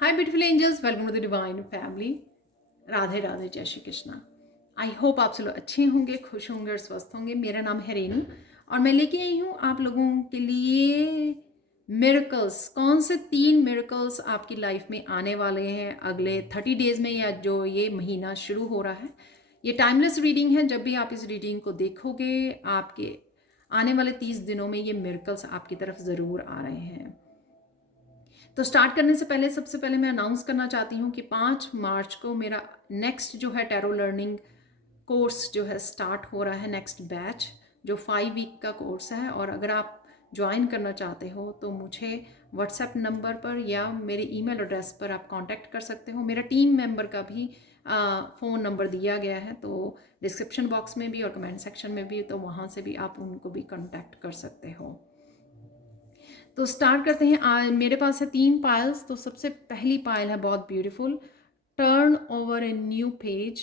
Hi beautiful angels, welcome to the divine family. Radhe Radhe, जय Shri Krishna. I hope आप सब लोग अच्छे होंगे, खुश होंगे और स्वस्थ होंगे। मेरा नाम है रेनू और मैं लेके आई हूँ आप लोगों के लिए मिरेकल्स। कौन से 3 मिरेकल्स आपकी लाइफ में आने वाले हैं अगले 30 डेज में, या जो ये महीना शुरू हो रहा है। ये टाइमलेस रीडिंग है। जब भी आप इस रीडिंग को देखोगे, आपके आने वाले 30 दिनों में ये मिरेकल्स आपकी तरफ ज़रूर आ रहे हैं। तो स्टार्ट करने से पहले सबसे पहले मैं अनाउंस करना चाहती हूँ कि 5 मार्च को मेरा नेक्स्ट जो है टैरो लर्निंग कोर्स जो है स्टार्ट हो रहा है। नेक्स्ट बैच जो 5 वीक का कोर्स है, और अगर आप ज्वाइन करना चाहते हो तो मुझे व्हाट्सएप नंबर पर या मेरे ईमेल एड्रेस पर आप कांटेक्ट कर सकते हो। मेरा टीम मेंबर का भी फ़ोन नंबर दिया गया है, तो डिस्क्रिप्शन बॉक्स में भी और कमेंट सेक्शन में भी, तो वहाँ से भी आप उनको भी कांटेक्ट कर सकते हो। तो स्टार्ट करते हैं। आज मेरे पास है 3 पायल्स। तो सबसे पहली पायल है बहुत beautiful, turn over a new page,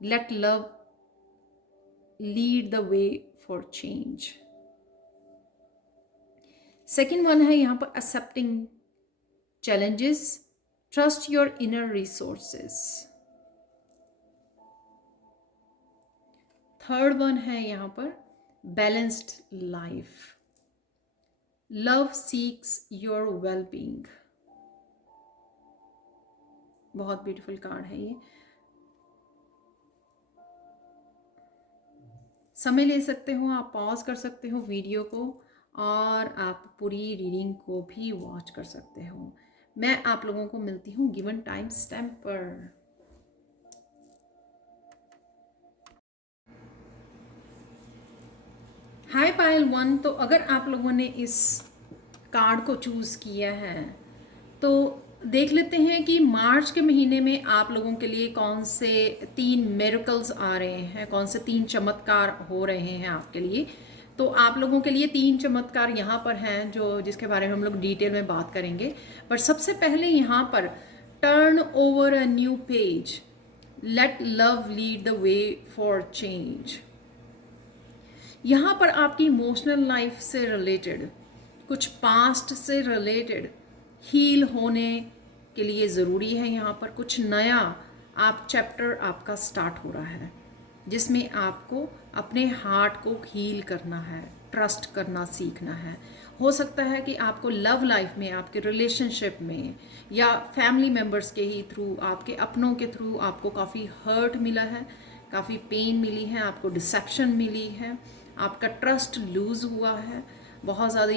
let love lead the way for change. Second one है यहाँ पर accepting challenges, trust your inner resources. Third one है यहाँ पर balanced life, love seeks your well being. बहुत ब्यूटीफुल कार्ड है ये। समय ले सकते हो, आप पॉज कर सकते हो वीडियो को, और आप पूरी रीडिंग को भी वॉच कर सकते हो। मैं आप लोगों को मिलती हूँ गिवन टाइम स्टैम्प पर। हाय पायल 1। तो अगर आप लोगों ने इस कार्ड को चूज़ किया है तो देख लेते हैं कि मार्च के महीने में आप लोगों के लिए कौन से 3 मिरेकल्स आ रहे हैं, कौन से 3 चमत्कार हो रहे हैं आपके लिए। तो आप लोगों के लिए 3 चमत्कार यहाँ पर हैं जो जिसके बारे में हम लोग डिटेल में बात करेंगे। पर सबसे पहले यहाँ पर turn over a new page, let love lead the way for change. यहाँ पर आपकी इमोशनल लाइफ से रिलेटेड, कुछ पास्ट से रिलेटेड हील होने के लिए ज़रूरी है। यहाँ पर कुछ नया आप चैप्टर आपका स्टार्ट हो रहा है, जिसमें आपको अपने हार्ट को हील करना है, ट्रस्ट करना सीखना है। हो सकता है कि आपको लव लाइफ में, आपके रिलेशनशिप में, या फैमिली मेम्बर्स के ही थ्रू, आपके अपनों के थ्रू आपको काफ़ी हर्ट मिला है, काफ़ी पेन मिली है, आपको डिसेप्शन मिली है, आपका ट्रस्ट लूज़ हुआ है। बहुत ज़्यादा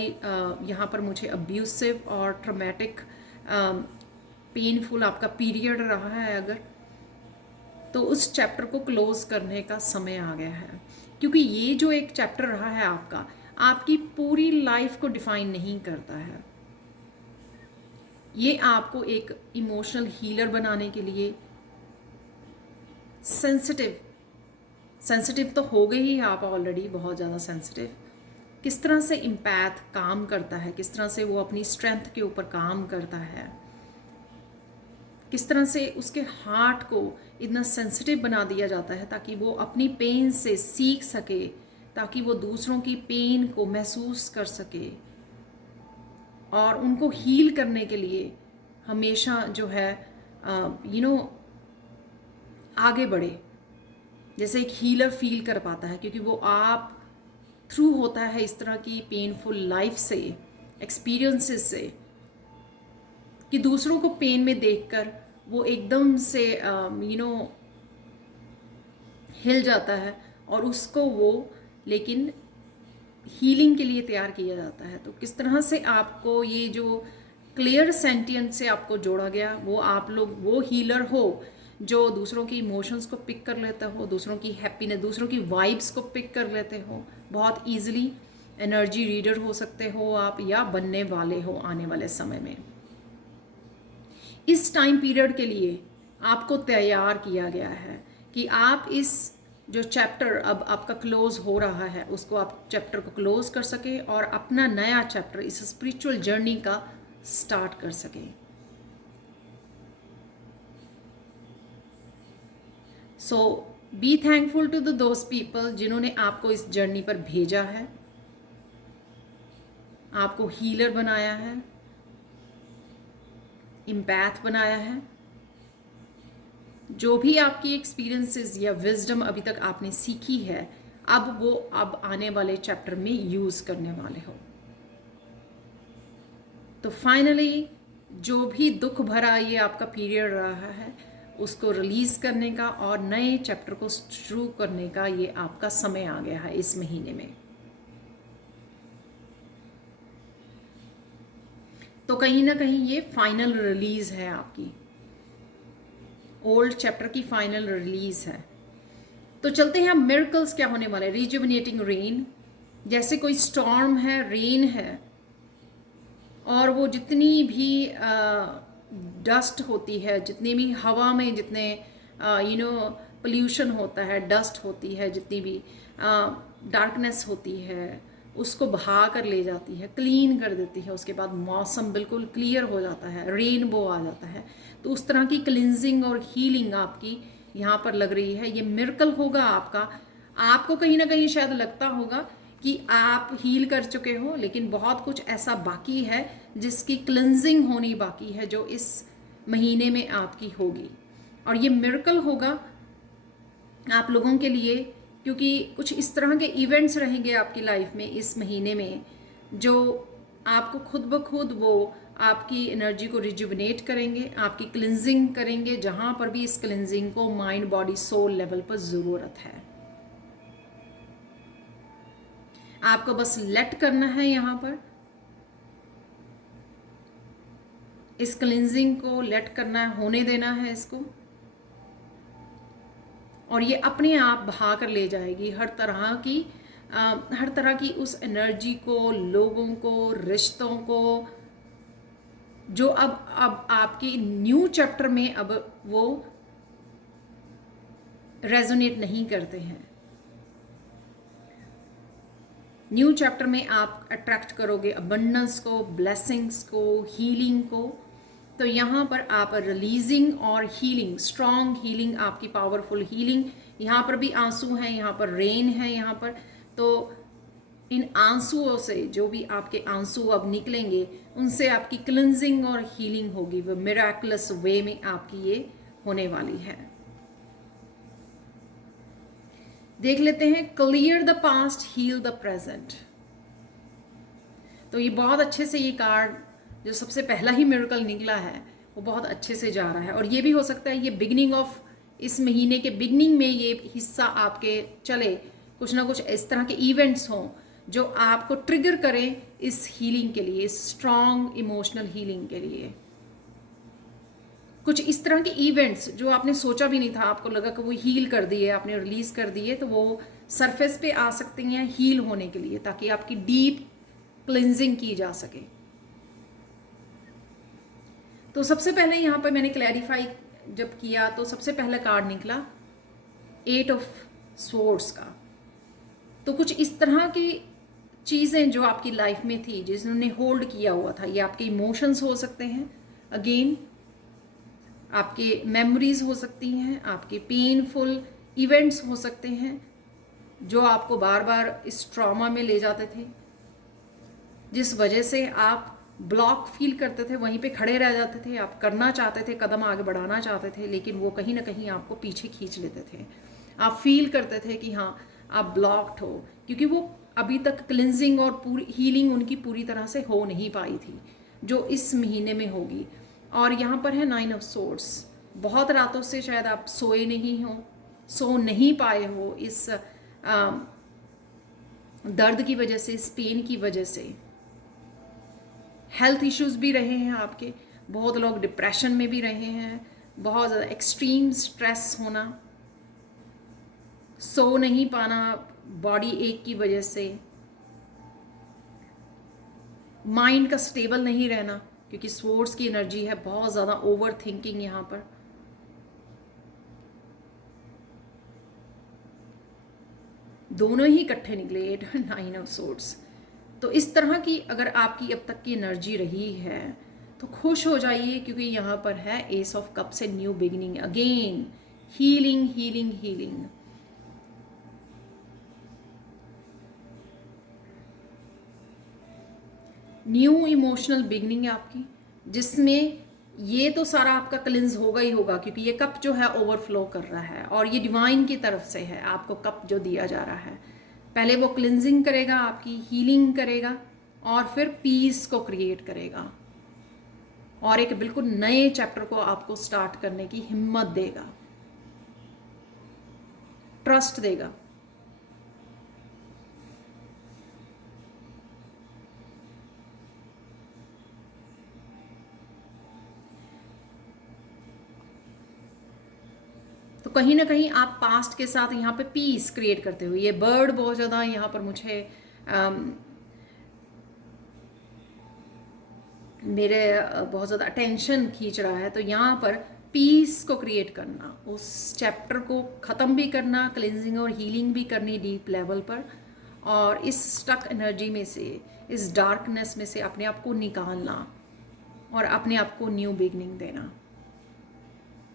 यहाँ पर मुझे अब्यूसिव और ट्रॉमेटिक पेनफुल आपका पीरियड रहा है अगर, तो उस चैप्टर को क्लोज़ करने का समय आ गया है। क्योंकि ये जो एक चैप्टर रहा है आपका, आपकी पूरी लाइफ को डिफाइन नहीं करता है। ये आपको एक इमोशनल हीलर बनाने के लिए, सेंसिटिव तो हो गए ही आप ऑलरेडी, बहुत ज़्यादा सेंसिटिव। किस तरह से इम्पैथ काम करता है, किस तरह से वो अपनी स्ट्रेंथ के ऊपर काम करता है, किस तरह से उसके हार्ट को इतना सेंसिटिव बना दिया जाता है ताकि वो अपनी पेन से सीख सके, ताकि वो दूसरों की पेन को महसूस कर सके और उनको हील करने के लिए हमेशा जो है आगे बढ़े। जैसे एक हीलर फील कर पाता है, क्योंकि वो आप थ्रू होता है इस तरह की पेनफुल लाइफ से, एक्सपीरियंसेस से, कि दूसरों को पेन में देखकर वो एकदम से हिल जाता है, और उसको वो लेकिन हीलिंग के लिए तैयार किया जाता है। तो किस तरह से आपको ये जो क्लियर सेंटियंस से आपको जोड़ा गया, वो आप लोग वो हीलर हो जो दूसरों की इमोशंस को पिक कर लेते हो, दूसरों की हैप्पीनेस, दूसरों की वाइब्स को पिक कर लेते हो बहुत ईजिली। एनर्जी रीडर हो सकते हो आप, या बनने वाले हो आने वाले समय में। इस टाइम पीरियड के लिए आपको तैयार किया गया है कि आप इस जो चैप्टर अब आपका क्लोज हो रहा है, उसको आप चैप्टर को क्लोज कर सके और अपना नया चैप्टर इस स्पिरिचुअल जर्नी का स्टार्ट कर सके। So be thankful to the those people जिन्होंने आपको इस जर्नी पर भेजा है, आपको हीलर बनाया है, एम्पैथ बनाया है। जो भी आपकी एक्सपीरियंसेस या विजडम अभी तक आपने सीखी है, अब आने वाले चैप्टर में यूज़ करने वाले हो। तो फाइनली जो भी दुख भरा ये आपका पीरियड रहा है, उसको रिलीज़ करने का और नए चैप्टर को शुरू करने का ये आपका समय आ गया है इस महीने में। तो कहीं ना कहीं ये फाइनल रिलीज़ है, आपकी ओल्ड चैप्टर की फाइनल रिलीज़ है। तो चलते हैं, मिरेकल्स क्या होने वाले। रिजुविनेटिंग रेन, जैसे कोई स्टॉर्म है, रेन है, और वो जितनी भी डस्ट होती है, जितनी भी हवा में जितने पोल्यूशन होता है, डस्ट होती है, जितनी भी डार्कनेस होती है, उसको बहा कर ले जाती है, क्लीन कर देती है। उसके बाद मौसम बिल्कुल क्लियर हो जाता है, रेनबो आ जाता है। तो उस तरह की क्लिनजिंग और हीलिंग आपकी यहाँ पर लग रही है। ये मिरेकल होगा आपका। आपको कहीं ना कहीं शायद लगता होगा कि आप हील कर चुके हो, लेकिन बहुत कुछ ऐसा बाकी है जिसकी क्लिनजिंग होनी बाकी है, जो इस महीने में आपकी होगी। और ये मिरेकल होगा आप लोगों के लिए, क्योंकि कुछ इस तरह के इवेंट्स रहेंगे आपकी लाइफ में इस महीने में, जो आपको खुद ब खुद वो आपकी एनर्जी को रिजुविनेट करेंगे, आपकी क्लिनजिंग करेंगे, जहाँ पर भी इस क्लिनजिंग को माइंड बॉडी सोल लेवल पर ज़रूरत है। आपको बस लेट करना है, यहाँ पर इस क्लिनजिंग को लेट करना है, होने देना है इसको, और ये अपने आप बहा कर ले जाएगी हर तरह की उस एनर्जी को, लोगों को, रिश्तों को, जो अब आपके न्यू चैप्टर में अब वो रेजोनेट नहीं करते हैं। न्यू चैप्टर में आप अट्रैक्ट करोगे अबंडेंस को, ब्लेसिंग्स को, हीलिंग को। तो यहाँ पर आप रिलीजिंग और हीलिंग, स्ट्रॉन्ग हीलिंग, आपकी पावरफुल हीलिंग। यहाँ पर भी आंसू हैं, यहाँ पर रेन है, यहाँ पर तो इन आंसुओं से, जो भी आपके आंसू अब निकलेंगे, उनसे आपकी क्लिनजिंग और हीलिंग होगी। वो मिराकुलस वे में आपकी ये होने वाली है। देख लेते हैं, clear the past, heal the present. तो ये बहुत अच्छे से, ये कार्ड जो सबसे पहला ही मिरेकल निकला है वो बहुत अच्छे से जा रहा है। और ये भी हो सकता है ये बिगनिंग ऑफ, इस महीने के बिगनिंग में ये हिस्सा आपके चले, कुछ ना कुछ इस तरह के इवेंट्स हों जो आपको ट्रिगर करें इस हीलिंग के लिए, स्ट्रॉन्ग इमोशनल हीलिंग के लिए। कुछ इस तरह के इवेंट्स जो आपने सोचा भी नहीं था, आपको लगा कि वो हील कर दिए, आपने रिलीज कर दिए, तो वो सरफेस पे आ सकती हैं हील होने के लिए, ताकि आपकी डीप क्लिनजिंग की जा सके। तो सबसे पहले यहाँ पर मैंने क्लैरिफाई जब किया तो सबसे पहला कार्ड निकला 8 ऑफ स्वॉर्ड्स का। तो कुछ इस तरह की चीज़ें जो आपकी लाइफ में थी, जिन्होंने होल्ड किया हुआ था, ये आपके इमोशंस हो सकते हैं, अगेन आपके मेमोरीज हो सकती हैं, आपके पेनफुल इवेंट्स हो सकते हैं जो आपको बार बार इस ट्रॉमा में ले जाते थे, जिस वजह से आप ब्लॉक फील करते थे, वहीं पे खड़े रह जाते थे। आप करना चाहते थे, कदम आगे बढ़ाना चाहते थे, लेकिन वो कहीं ना कहीं आपको पीछे खींच लेते थे। आप फील करते थे कि हाँ आप ब्लॉक्ड हो, क्योंकि वो अभी तक क्लिनजिंग और पूरी हीलिंग उनकी पूरी तरह से हो नहीं पाई थी, जो इस महीने में होगी। और यहाँ पर है 9 ऑफ सोर्ड्स। बहुत रातों से शायद आप सोए नहीं हो, सो नहीं पाए हो, इस दर्द की वजह से, इस पेन की वजह से। हेल्थ इश्यूज भी रहे हैं आपके, बहुत लोग डिप्रेशन में भी रहे हैं, बहुत ज़्यादा एक्सट्रीम स्ट्रेस होना, सो नहीं पाना बॉडी एक की वजह से, माइंड का स्टेबल नहीं रहना, क्योंकि स्वॉर्ड्स की एनर्जी है, बहुत ज़्यादा ओवर थिंकिंग यहाँ पर। दोनों ही इकट्ठे निकले 8 और 9 ऑफ स्वॉर्ड्स। तो इस तरह की अगर आपकी अब तक की एनर्जी रही है तो खुश हो जाइए, क्योंकि यहाँ पर है एस ऑफ कप से new beginning, again healing healing healing. New emotional beginning है आपकी, जिसमें ये तो सारा आपका क्लिंज होगा ही होगा, क्योंकि ये कप जो है ओवरफ्लो कर रहा है और ये डिवाइन की तरफ से है आपको कप जो दिया जा रहा है। पहले वो क्लिंजिंग करेगा, आपकी हीलिंग करेगा और फिर पीस को क्रिएट करेगा और एक बिल्कुल नए चैप्टर को आपको स्टार्ट करने की हिम्मत देगा, ट्रस्ट देगा। तो कहीं ना कहीं आप पास्ट के साथ यहाँ पे पीस क्रिएट करते हो। ये बर्ड बहुत ज़्यादा यहाँ पर मुझे मेरे बहुत ज़्यादा अटेंशन खींच रहा है। तो यहाँ पर पीस को क्रिएट करना, उस चैप्टर को ख़त्म भी करना, क्लिनजिंग और हीलिंग भी करनी डीप लेवल पर, और इस स्टक एनर्जी में से, इस डार्कनेस में से अपने आप को निकालना और अपने आप को न्यू बिगनिंग देना।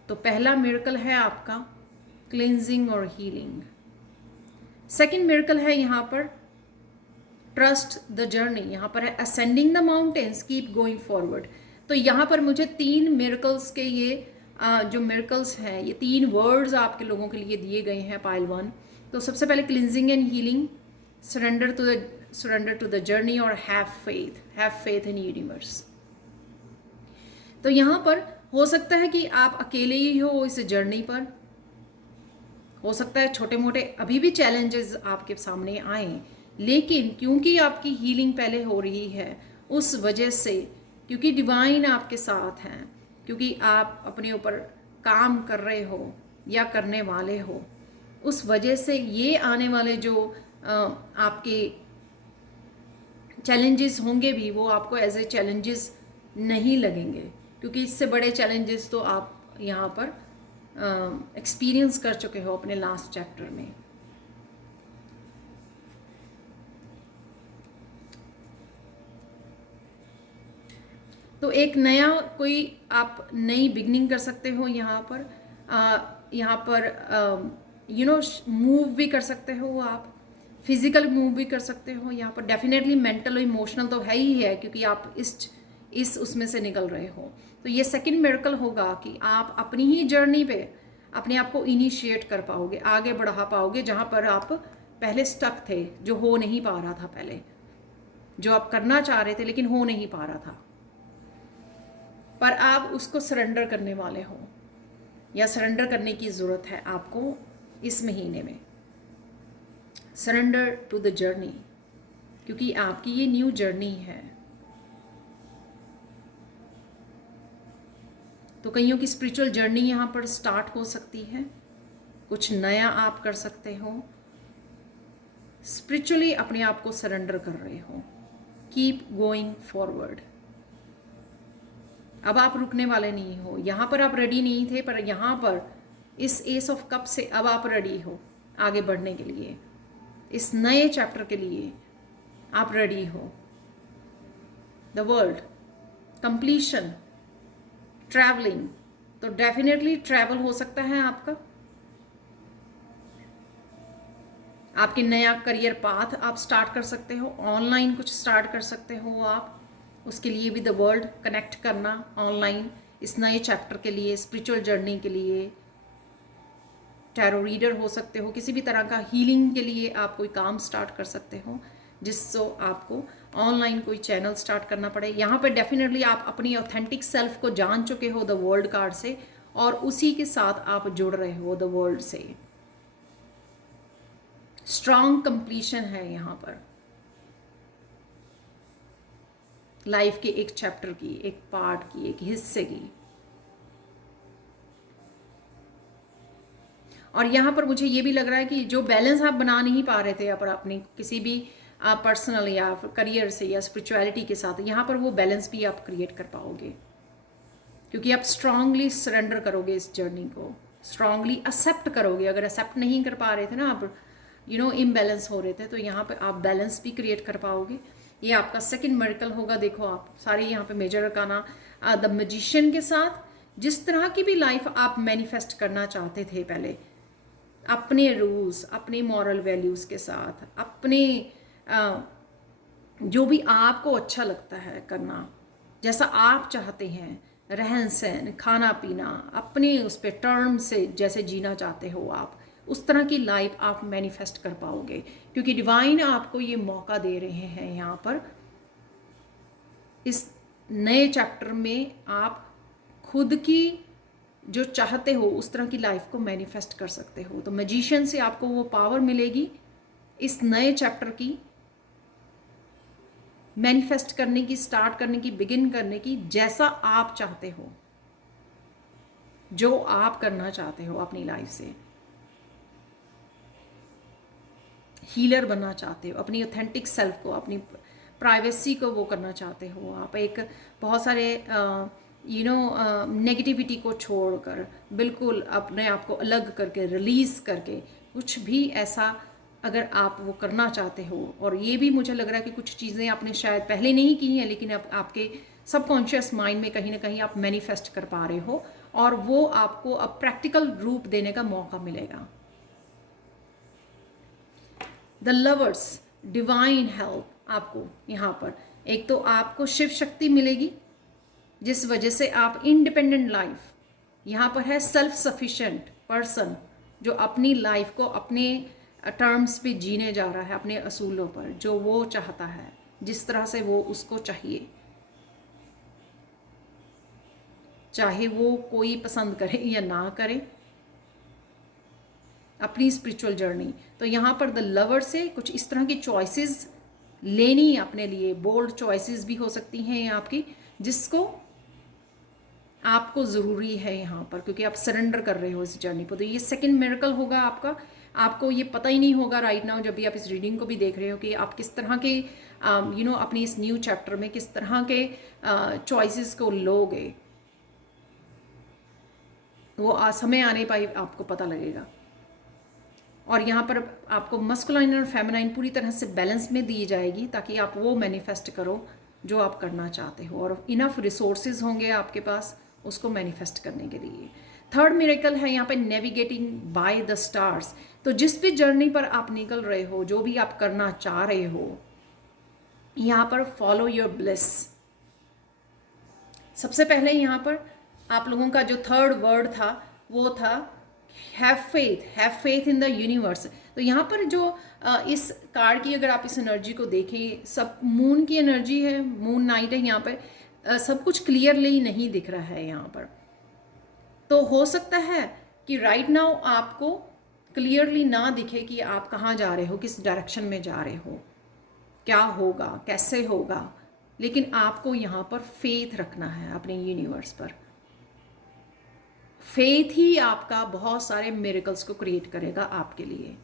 तो पहला मिरेकल है आपका क्लिनजिंग और हीलिंग। सेकंड मिरेकल है यहाँ पर ट्रस्ट द जर्नी। यहाँ पर है ascending the mountains, keep going forward. तो यहाँ पर मुझे 3 मिरेकल्स के ये जो मिरेकल्स हैं, ये 3 वर्ड्स आपके लोगों के लिए दिए गए हैं पाइल 1। तो सबसे पहले cleansing and healing, surrender to the journey और हैव फेथ इन यूनिवर्स। तो यहाँ पर हो सकता है कि आप अकेले ही हो इस जर्नी पर, हो सकता है छोटे मोटे अभी भी चैलेंजेस आपके सामने आए, लेकिन क्योंकि आपकी हीलिंग पहले हो रही है, उस वजह से, क्योंकि डिवाइन आपके साथ हैं, क्योंकि आप अपने ऊपर काम कर रहे हो या करने वाले हो, उस वजह से ये आने वाले जो आपके चैलेंजेस होंगे भी, वो आपको एज ए चैलेंजेस नहीं लगेंगे, क्योंकि इससे बड़े चैलेंजेस तो आप यहाँ पर एक्सपीरियंस कर चुके हो अपने लास्ट चैप्टर में। तो एक नया कोई आप नई बिगनिंग कर सकते हो यहाँ पर मूव भी कर सकते हो, आप फिजिकल मूव भी कर सकते हो यहाँ पर। डेफिनेटली मेंटल और इमोशनल तो है ही है, क्योंकि आप इस उसमें से निकल रहे हो। तो ये सेकंड मिरेकल होगा कि आप अपनी ही जर्नी पे अपने आप को इनिशिएट कर पाओगे, आगे बढ़ा पाओगे, जहाँ पर आप पहले स्टक थे, जो हो नहीं पा रहा था पहले, जो आप करना चाह रहे थे लेकिन हो नहीं पा रहा था, पर आप उसको सरेंडर करने वाले हो, या सरेंडर करने की ज़रूरत है आपको इस महीने में। सरेंडर टू द जर्नी, क्योंकि आपकी ये न्यू जर्नी है। तो कईयों की स्पिरिचुअल जर्नी यहाँ पर स्टार्ट हो सकती है, कुछ नया आप कर सकते हो, स्पिरिचुअली अपने आप को सरेंडर कर रहे हो। Keep going forward. अब आप रुकने वाले नहीं हो। यहाँ पर आप रेडी नहीं थे, पर यहाँ पर इस एस ऑफ कप से अब आप रेडी हो आगे बढ़ने के लिए, इस नए चैप्टर के लिए आप रेडी हो। The world, completion, travelling. तो डेफिनेटली ट्रैवल हो सकता है आपका, आपके नया करियर पाथ आप स्टार्ट कर सकते हो, ऑनलाइन कुछ स्टार्ट कर सकते हो आप, उसके लिए भी द वर्ल्ड कनेक्ट करना ऑनलाइन, इस नए चैप्टर के लिए, स्पिरिचुअल जर्नी के लिए। टैरो रीडर हो सकते हो, किसी भी तरह का हीलिंग के लिए आप कोई काम स्टार्ट कर सकते हो, जिससे आपको ऑनलाइन कोई चैनल स्टार्ट करना पड़े। यहाँ पे डेफिनेटली आप अपनी ऑथेंटिक सेल्फ को जान चुके हो द वर्ल्ड कार्ड से, और उसी के साथ आप जुड़ रहे हो द वर्ल्ड से। स्ट्रॉन्ग कंप्लीशन है यहाँ पर लाइफ के एक चैप्टर की, एक पार्ट की, एक हिस्से की। और यहाँ पर मुझे ये भी लग रहा है कि जो बैलेंस आप बना नहीं पा रहे थे पर अपनी किसी भी पर्सनल या करियर से या स्पिरिचुअलिटी के साथ, यहाँ पर वो बैलेंस भी आप क्रिएट कर पाओगे, क्योंकि आप स्ट्रांगली सरेंडर करोगे इस जर्नी को, स्ट्रांगली एक्सेप्ट करोगे। अगर एक्सेप्ट नहीं कर पा रहे थे ना आप, इम्बैलेंस हो रहे थे, तो यहाँ पे आप बैलेंस भी क्रिएट कर पाओगे। ये आपका सेकंड मिरेकल होगा। देखो आप सारे यहाँ पे मेजर अरकाना द मैजिशियन के साथ, जिस तरह की भी लाइफ आप मैनिफेस्ट करना चाहते थे पहले, अपने रूल्स, अपने मॉरल वैल्यूज़ के साथ, अपने जो भी आपको अच्छा लगता है करना, जैसा आप चाहते हैं, रहन सहन, खाना पीना, अपने उस पे टर्म से जैसे जीना चाहते हो आप, उस तरह की लाइफ आप मैनिफेस्ट कर पाओगे, क्योंकि डिवाइन आपको ये मौका दे रहे हैं यहाँ पर। इस नए चैप्टर में आप खुद की जो चाहते हो उस तरह की लाइफ को मैनिफेस्ट कर सकते हो। तो मैजिशियन से आपको वो पावर मिलेगी इस नए चैप्टर की मैनिफेस्ट करने की, स्टार्ट करने की, बिगिन करने की, जैसा आप चाहते हो, जो आप करना चाहते हो अपनी लाइफ से। हीलर बनना चाहते हो, अपनी ऑथेंटिक सेल्फ को, अपनी प्राइवेसी को वो करना चाहते हो आप, एक बहुत सारे नेगेटिविटी को छोड़कर बिल्कुल अपने आप को अलग करके, रिलीज़ करके, कुछ भी ऐसा अगर आप वो करना चाहते हो। और ये भी मुझे लग रहा है कि कुछ चीज़ें आपने शायद पहले नहीं की हैं, लेकिन अब आपके सबकॉन्शियस माइंड में कहीं ना कहीं आप मैनिफेस्ट कर पा रहे हो, और वो आपको अब प्रैक्टिकल रूप देने का मौका मिलेगा। द लवर्स, डिवाइन हेल्प आपको यहाँ पर, एक तो आपको शिव शक्ति मिलेगी जिस वजह से आप इंडिपेंडेंट लाइफ, यहाँ पर है सेल्फ सफिशिएंट पर्सन जो अपनी लाइफ को अपने टर्म्स पे जीने जा रहा है, अपने असूलों पर, जो वो चाहता है, जिस तरह से वो उसको चाहिए, चाहे वो कोई पसंद करे या ना करे, अपनी स्पिरिचुअल जर्नी। तो यहाँ पर द लवर से कुछ इस तरह की चॉइसेस लेनी अपने लिए, बोल्ड चॉइसेस भी हो सकती हैं आपकी, जिसको आपको ज़रूरी है यहाँ पर, क्योंकि आप सरेंडर कर रहे हो इस जर्नी को। तो ये सेकंड मिरेकल होगा आपका। आपको ये पता ही नहीं होगा राइट नाउ, जब भी आप इस रीडिंग को भी देख रहे हो, कि आप किस तरह के अपनी इस न्यू चैप्टर में किस तरह के चॉइसेस को लोगे। वो समय आने पर आपको पता लगेगा। और यहाँ पर आपको मस्कुलाइन और फेमिनाइन पूरी तरह से बैलेंस में दी जाएगी, ताकि आप वो मैनिफेस्ट करो जो आप करना चाहते हो, और इनफ रिसोर्सेज होंगे आपके पास उसको मैनिफेस्ट करने के लिए। थर्ड मिरेकल है यहाँ पे नेविगेटिंग बाय द स्टार्स। तो जिस भी जर्नी पर आप निकल रहे हो, जो भी आप करना चाह रहे हो, यहाँ पर फॉलो योर ब्लिस। सबसे पहले यहाँ पर आप लोगों का जो थर्ड वर्ड था वो था have faith in the universe. तो यहाँ पर जो इस कार्ड की अगर आप इस एनर्जी को देखें, सब मून की एनर्जी है, मून नाइट है यहाँ पर, सब कुछ क्लियरली नहीं दिख रहा है यहाँ पर। तो हो सकता है कि राइट नाउ आपको क्लियरली ना दिखे कि आप कहाँ जा रहे हो, किस डायरेक्शन में जा रहे हो, क्या होगा, कैसे होगा, लेकिन आपको यहाँ पर फेथ रखना है अपने यूनिवर्स पर। फेथ ही आपका बहुत सारे मिरेकल्स को क्रिएट करेगा आपके लिए।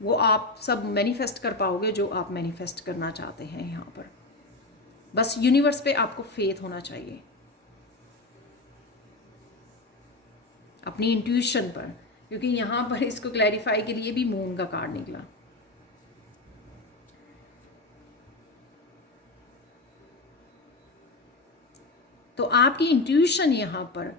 वो आप सब मैनिफेस्ट कर पाओगे जो आप मैनिफेस्ट करना चाहते हैं यहाँ पर। बस यूनिवर्स पे आपको फेथ होना चाहिए, अपनी इंट्यूशन पर, क्योंकि यहाँ पर इसको क्लैरिफाई के लिए भी मून का कार्ड निकला। तो आपकी इंट्यूशन यहाँ पर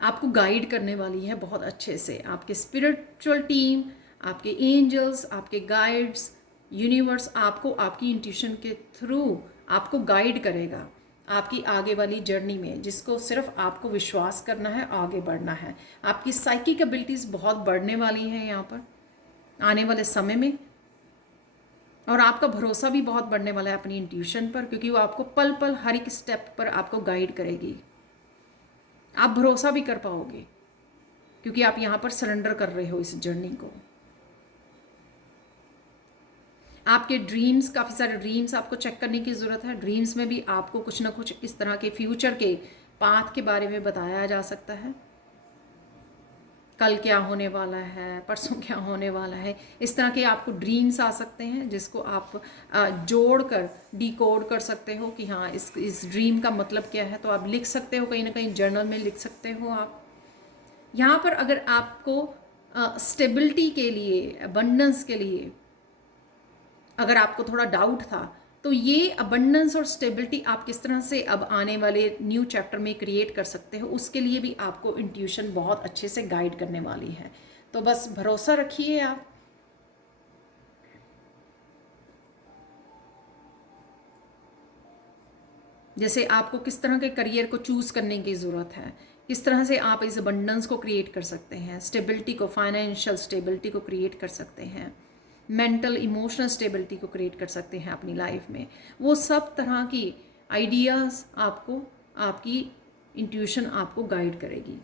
आपको गाइड करने वाली है बहुत अच्छे से। आपके स्पिरिचुअल टीम, आपके एंजल्स, आपके गाइड्स, यूनिवर्स आपको आपकी इंट्यूशन के थ्रू आपको गाइड करेगा आपकी आगे वाली जर्नी में, जिसको सिर्फ आपको विश्वास करना है, आगे बढ़ना है। आपकी साइकिक एबिलिटीज़ बहुत बढ़ने वाली हैं यहाँ पर आने वाले समय में, और आपका भरोसा भी बहुत बढ़ने वाला है अपनी इंट्यूशन पर, क्योंकि वो आपको पल पल हर एक स्टेप पर आपको गाइड करेगी। आप भरोसा भी कर पाओगे क्योंकि आप यहाँ पर सरेंडर कर रहे हो इस जर्नी को। आपके ड्रीम्स, काफ़ी सारे ड्रीम्स आपको चेक करने की ज़रूरत है। ड्रीम्स में भी आपको कुछ ना कुछ इस तरह के फ्यूचर के पाथ के बारे में बताया जा सकता है। कल क्या होने वाला है, परसों क्या होने वाला है, इस तरह के आपको ड्रीम्स आ सकते हैं, जिसको आप जोड़ कर डिकोड कर सकते हो कि हाँ इस ड्रीम का मतलब क्या है। तो आप लिख सकते हो, कहीं ना कहीं जर्नल में लिख सकते हो आप। यहाँ पर अगर आपको स्टेबिलिटी के लिए, अबंडेंस के लिए अगर आपको थोड़ा डाउट था, तो ये अबंडेंस और स्टेबिलिटी आप किस तरह से अब आने वाले न्यू चैप्टर में क्रिएट कर सकते हो, उसके लिए भी आपको इंट्यूशन बहुत अच्छे से गाइड करने वाली है। तो बस भरोसा रखिए आप। जैसे आपको किस तरह के करियर को चूज़ करने की ज़रूरत है, किस तरह से आप इस अबंडेंस को क्रिएट कर सकते हैं, स्टेबिलिटी को, फाइनेंशियल स्टेबिलिटी को क्रिएट कर सकते हैं, मेंटल इमोशनल स्टेबिलिटी को क्रिएट कर सकते हैं अपनी लाइफ में। वो सब तरह की आइडियाज़ आपको, आपकी इंट्यूशन आपको गाइड करेगी।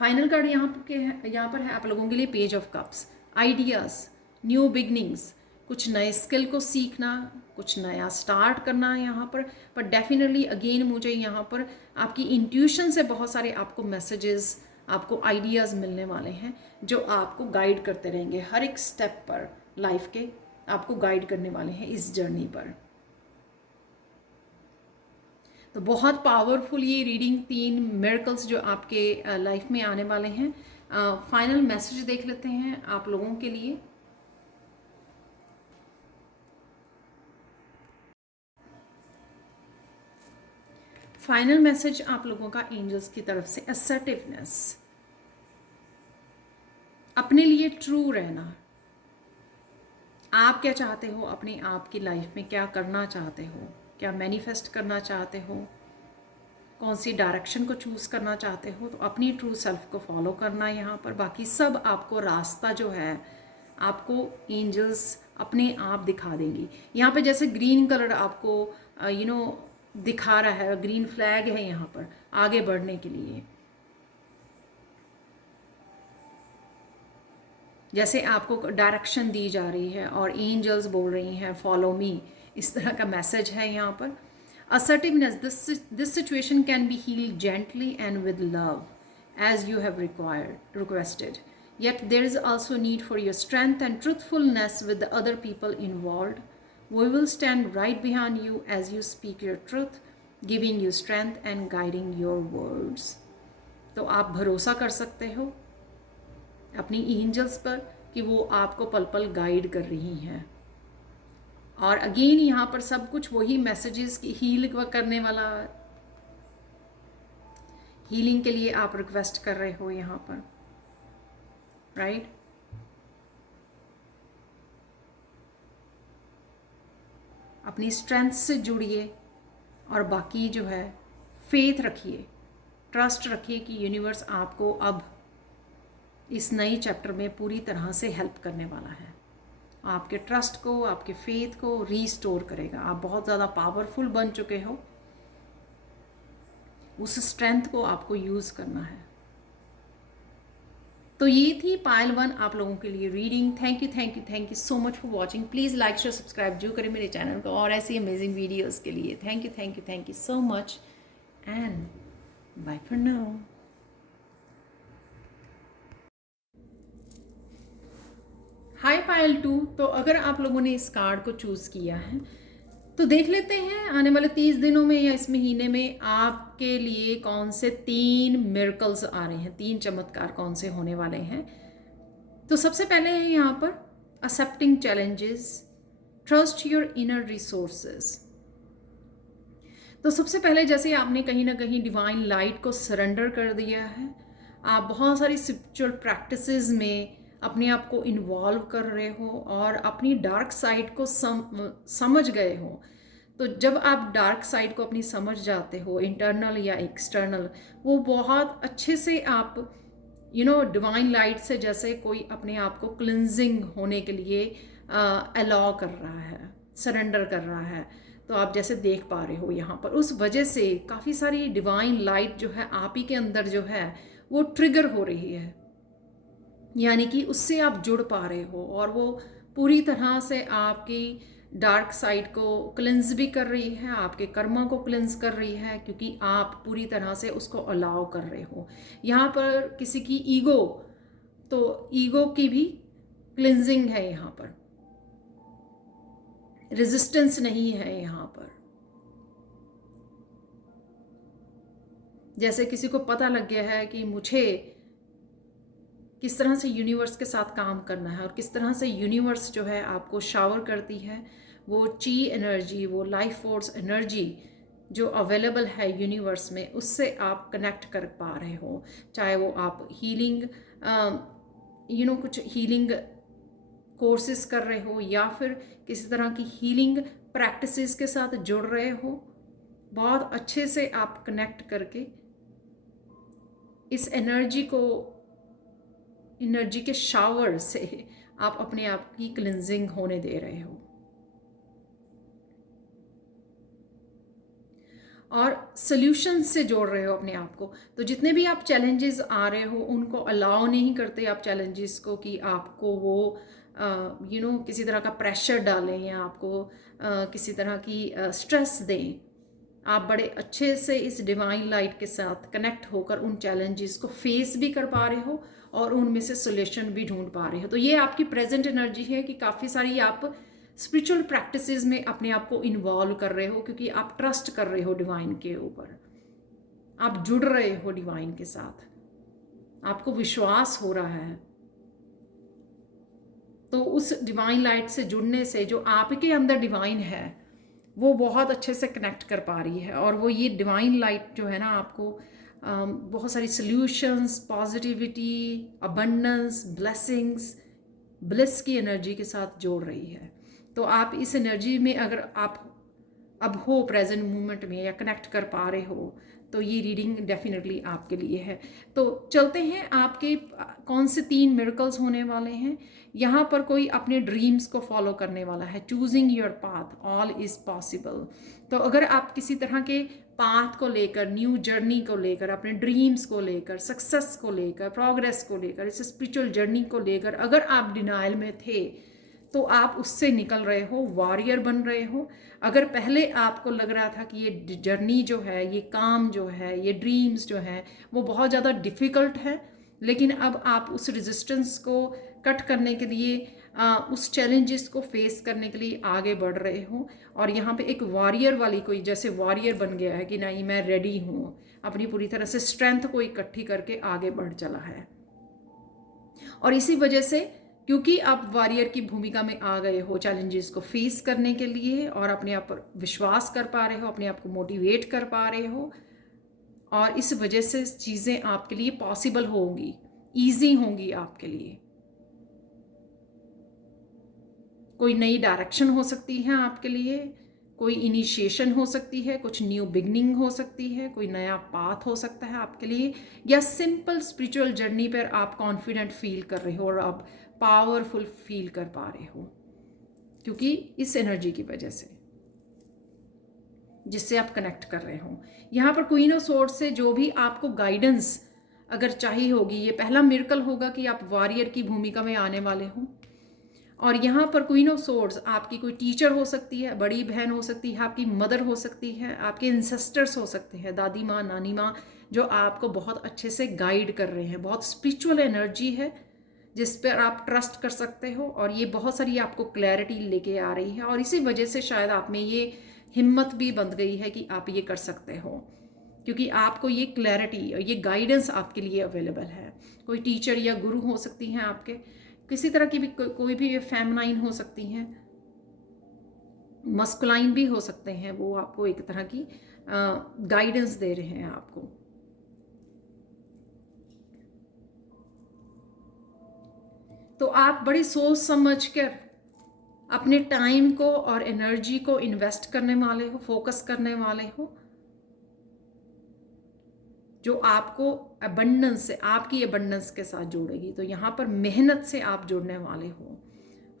फाइनल कार्ड यहाँ पर है आप लोगों के लिए page of cups. Ideas, new beginnings, कुछ नए स्किल को सीखना, कुछ नया स्टार्ट करना यहाँ पर डेफिनेटली अगेन मुझे यहाँ पर आपकी इंट्यूशन से बहुत सारे आपको मैसेजेस, आपको आइडियाज़ मिलने वाले हैं जो आपको गाइड करते रहेंगे हर एक स्टेप पर, लाइफ के आपको गाइड करने वाले हैं इस जर्नी पर। तो बहुत पावरफुल ये रीडिंग, 3 मिरेकल्स जो आपके लाइफ में आने वाले हैं। फाइनल मैसेज देख लेते हैं आप लोगों के लिए। फाइनल मैसेज आप लोगों का एंजल्स की तरफ से, असर्टिवनेस, अपने लिए ट्रू रहना। आप क्या चाहते हो अपने आप की लाइफ में, क्या करना चाहते हो, क्या मैनिफेस्ट करना चाहते हो, कौन सी डायरेक्शन को चूज़ करना चाहते हो, तो अपनी ट्रू सेल्फ को फॉलो करना है यहाँ पर। बाकी सब आपको रास्ता जो है आपको एंजल्स अपने आप दिखा देंगी। यहाँ पे जैसे ग्रीन कलर आपको दिखा रहा है, ग्रीन फ्लैग है यहाँ पर आगे बढ़ने के लिए। जैसे आपको डायरेक्शन दी जा रही है और एंजल्स बोल रही हैं फॉलो मी, इस तरह का मैसेज है यहाँ पर। Assertiveness, this situation can be healed gently and with love as you have requested. Yet there is also need for your strength and truthfulness with the other people involved. We will stand right behind you as you speak your truth, giving you strength and guiding your words. तो आप भरोसा कर सकते हो अपनी angels पर कि वो आपको पल पल गाइड कर रही हैं। और अगेन यहाँ पर सब कुछ वही मैसेजेस की हील करने वाला, हीलिंग के लिए आप रिक्वेस्ट कर रहे हो यहाँ पर, राइट? अपनी स्ट्रेंथ से जुड़िए और बाकी जो है फेथ रखिए, ट्रस्ट रखिए कि यूनिवर्स आपको अब इस नई चैप्टर में पूरी तरह से हेल्प करने वाला है। आपके ट्रस्ट को, आपके फेथ को रीस्टोर करेगा। आप बहुत ज़्यादा पावरफुल बन चुके हो, उस स्ट्रेंथ को आपको यूज़ करना है। तो ये थी पायल 1 आप लोगों के लिए reading. Thank you so much for watching. Please like share subscribe जो करें मेरे चैनल को और ऐसी अमेजिंग वीडियोस के लिए। Thank you so much and bye for now. Hi Payal 2। तो अगर आप लोगों ने इस कार्ड को चूज़ किया है तो देख लेते हैं आने वाले 30 दिनों में या इस महीने में आपके लिए कौन से 3 मिरेकल्स आ रहे हैं, 3 चमत्कार कौन से होने वाले हैं। तो सबसे पहले है यहाँ पर accepting challenges, trust your inner resources. तो सबसे पहले जैसे आपने कहीं ना कहीं डिवाइन लाइट को सरेंडर कर दिया है, आप बहुत सारी स्पिरिचुअल प्रैक्टिसेस में अपने आप को इन्वॉल्व कर रहे हो और अपनी डार्क साइड को समझ गए हो। तो जब आप डार्क साइड को अपनी समझ जाते हो, इंटरनल या एक्सटर्नल, वो बहुत अच्छे से आप डिवाइन लाइट से जैसे कोई अपने आप को क्लिनजिंग होने के लिए अलाउ कर रहा है, सरेंडर कर रहा है। तो आप जैसे देख पा रहे हो यहाँ पर, उस वजह से काफ़ी सारी डिवाइन लाइट जो है आप ही के अंदर जो है वो ट्रिगर हो रही है, यानी कि उससे आप जुड़ पा रहे हो और वो पूरी तरह से आपकी डार्क साइड को क्लिंज भी कर रही है, आपके कर्मा को क्लिंज कर रही है, क्योंकि आप पूरी तरह से उसको अलाउ कर रहे हो। यहाँ पर किसी की ईगो, तो ईगो की भी क्लिंजिंग है, यहाँ पर रेजिस्टेंस नहीं है। यहाँ पर जैसे किसी को पता लग गया है कि मुझे किस तरह से यूनिवर्स के साथ काम करना है और किस तरह से यूनिवर्स जो है आपको शावर करती है वो ची एनर्जी, वो लाइफ फोर्स एनर्जी जो अवेलेबल है यूनिवर्स में, उससे आप कनेक्ट कर पा रहे हो। चाहे वो आप हीलिंग कुछ हीलिंग कोर्सेज कर रहे हो या फिर किसी तरह की हीलिंग प्रैक्टिसेस के साथ जुड़ रहे हो, बहुत अच्छे से आप कनेक्ट करके इस एनर्जी के शावर से आप अपने आप की क्लिनजिंग होने दे रहे हो और सॉल्यूशन से जोड़ रहे हो अपने आप को। तो जितने भी आप चैलेंजेस आ रहे हो उनको अलाउ नहीं करते आप चैलेंजेस को कि आपको वो किसी तरह का प्रेशर डालें या आपको किसी तरह की स्ट्रेस दें। आप बड़े अच्छे से इस डिवाइन लाइट के साथ कनेक्ट होकर उन चैलेंजेस को फेस भी कर पा रहे हो और उनमें से सोल्यूशन भी ढूंढ पा रहे हो। तो ये आपकी प्रेजेंट एनर्जी है कि काफ़ी सारी आप स्पिरिचुअल प्रैक्टिसेस में अपने आप को इन्वॉल्व कर रहे हो क्योंकि आप ट्रस्ट कर रहे हो डिवाइन के ऊपर, आप जुड़ रहे हो डिवाइन के साथ, आपको विश्वास हो रहा है। तो उस डिवाइन लाइट से जुड़ने से जो आपके अंदर डिवाइन है वो बहुत अच्छे से कनेक्ट कर पा रही है और वो ये डिवाइन लाइट जो है ना आपको बहुत सारी solutions, positivity, abundance, blessings, bliss की एनर्जी के साथ जोड़ रही है। तो आप इस एनर्जी में अगर आप अब हो प्रेजेंट मोमेंट में या कनेक्ट कर पा रहे हो तो ये रीडिंग डेफिनेटली आपके लिए है। तो चलते हैं आपके कौन से 3 मिरेकल्स होने वाले हैं। यहाँ पर कोई अपने ड्रीम्स को फॉलो करने वाला है, choosing your path, all is possible. तो अगर आप किसी तरह के पाथ को लेकर, न्यू जर्नी को लेकर, अपने ड्रीम्स को लेकर, सक्सेस को लेकर, प्रोग्रेस को लेकर, इस स्पिरिचुअल जर्नी को लेकर अगर आप डिनाइल में थे तो आप उससे निकल रहे हो, वॉरियर बन रहे हो। अगर पहले आपको लग रहा था कि ये जर्नी जो है, ये काम जो है, ये ड्रीम्स जो है वो बहुत ज़्यादा डिफ़िकल्ट है, लेकिन अब आप उस रेजिस्टेंस को कट करने के लिए उस चैलेंजेस को फेस करने के लिए आगे बढ़ रहे हो और यहाँ पे एक वॉरियर वाली कोई जैसे वॉरियर बन गया है कि नहीं मैं रेडी हूँ, अपनी पूरी तरह से स्ट्रेंथ को इकट्ठी करके आगे बढ़ चला है। और इसी वजह से क्योंकि आप वॉरियर की भूमिका में आ गए हो चैलेंजेस को फेस करने के लिए और अपने आप पर विश्वास कर पा रहे हो, अपने आप को मोटिवेट कर पा रहे हो और इस वजह से चीज़ें आपके लिए पॉसिबल होंगी, ईजी होंगी आपके लिए। कोई नई डायरेक्शन हो सकती है आपके लिए, कोई इनिशिएशन हो सकती है, कुछ न्यू बिगनिंग हो सकती है, कोई नया पाथ हो सकता है आपके लिए, या सिंपल स्पिरिचुअल जर्नी पर आप कॉन्फिडेंट फील कर रहे हो और आप पावरफुल फील कर पा रहे हो क्योंकि इस एनर्जी की वजह से जिससे आप कनेक्ट कर रहे हो। यहाँ पर क्वीन ऑफ सोर्ड्स से जो भी आपको गाइडेंस अगर चाहिए होगी, ये पहला मिरेकल होगा कि आप वॉरियर की भूमिका में आने वाले हो। और यहाँ पर क्वीन ऑफ सोर्ड्स आपकी कोई टीचर हो सकती है, बड़ी बहन हो सकती है, आपकी मदर हो सकती है, आपके इंसेस्टर्स हो सकते हैं, दादी माँ, नानी माँ, जो आपको बहुत अच्छे से गाइड कर रहे हैं। बहुत स्पिरिचुअल एनर्जी है जिस पर आप ट्रस्ट कर सकते हो और ये बहुत सारी आपको क्लैरिटी लेके आ रही है और इसी वजह से शायद आप में ये हिम्मत भी बंध गई है कि आप ये कर सकते हो क्योंकि आपको ये क्लैरिटी और ये गाइडेंस आपके लिए अवेलेबल है। कोई टीचर या गुरु हो सकती हैं आपके, किसी तरह की भी कोई भी फेमिनाइन हो सकती हैं, मस्कुलाइन भी हो सकते हैं, वो आपको एक तरह की गाइडेंस दे रहे हैं आपको। तो आप बड़ी सोच समझ कर अपने टाइम को और एनर्जी को इन्वेस्ट करने वाले हो, फोकस करने वाले हो, जो आपको अबंडेंस से, आपकी अबंडेंस के साथ जोड़ेगी। तो यहाँ पर मेहनत से आप जुड़ने वाले हो,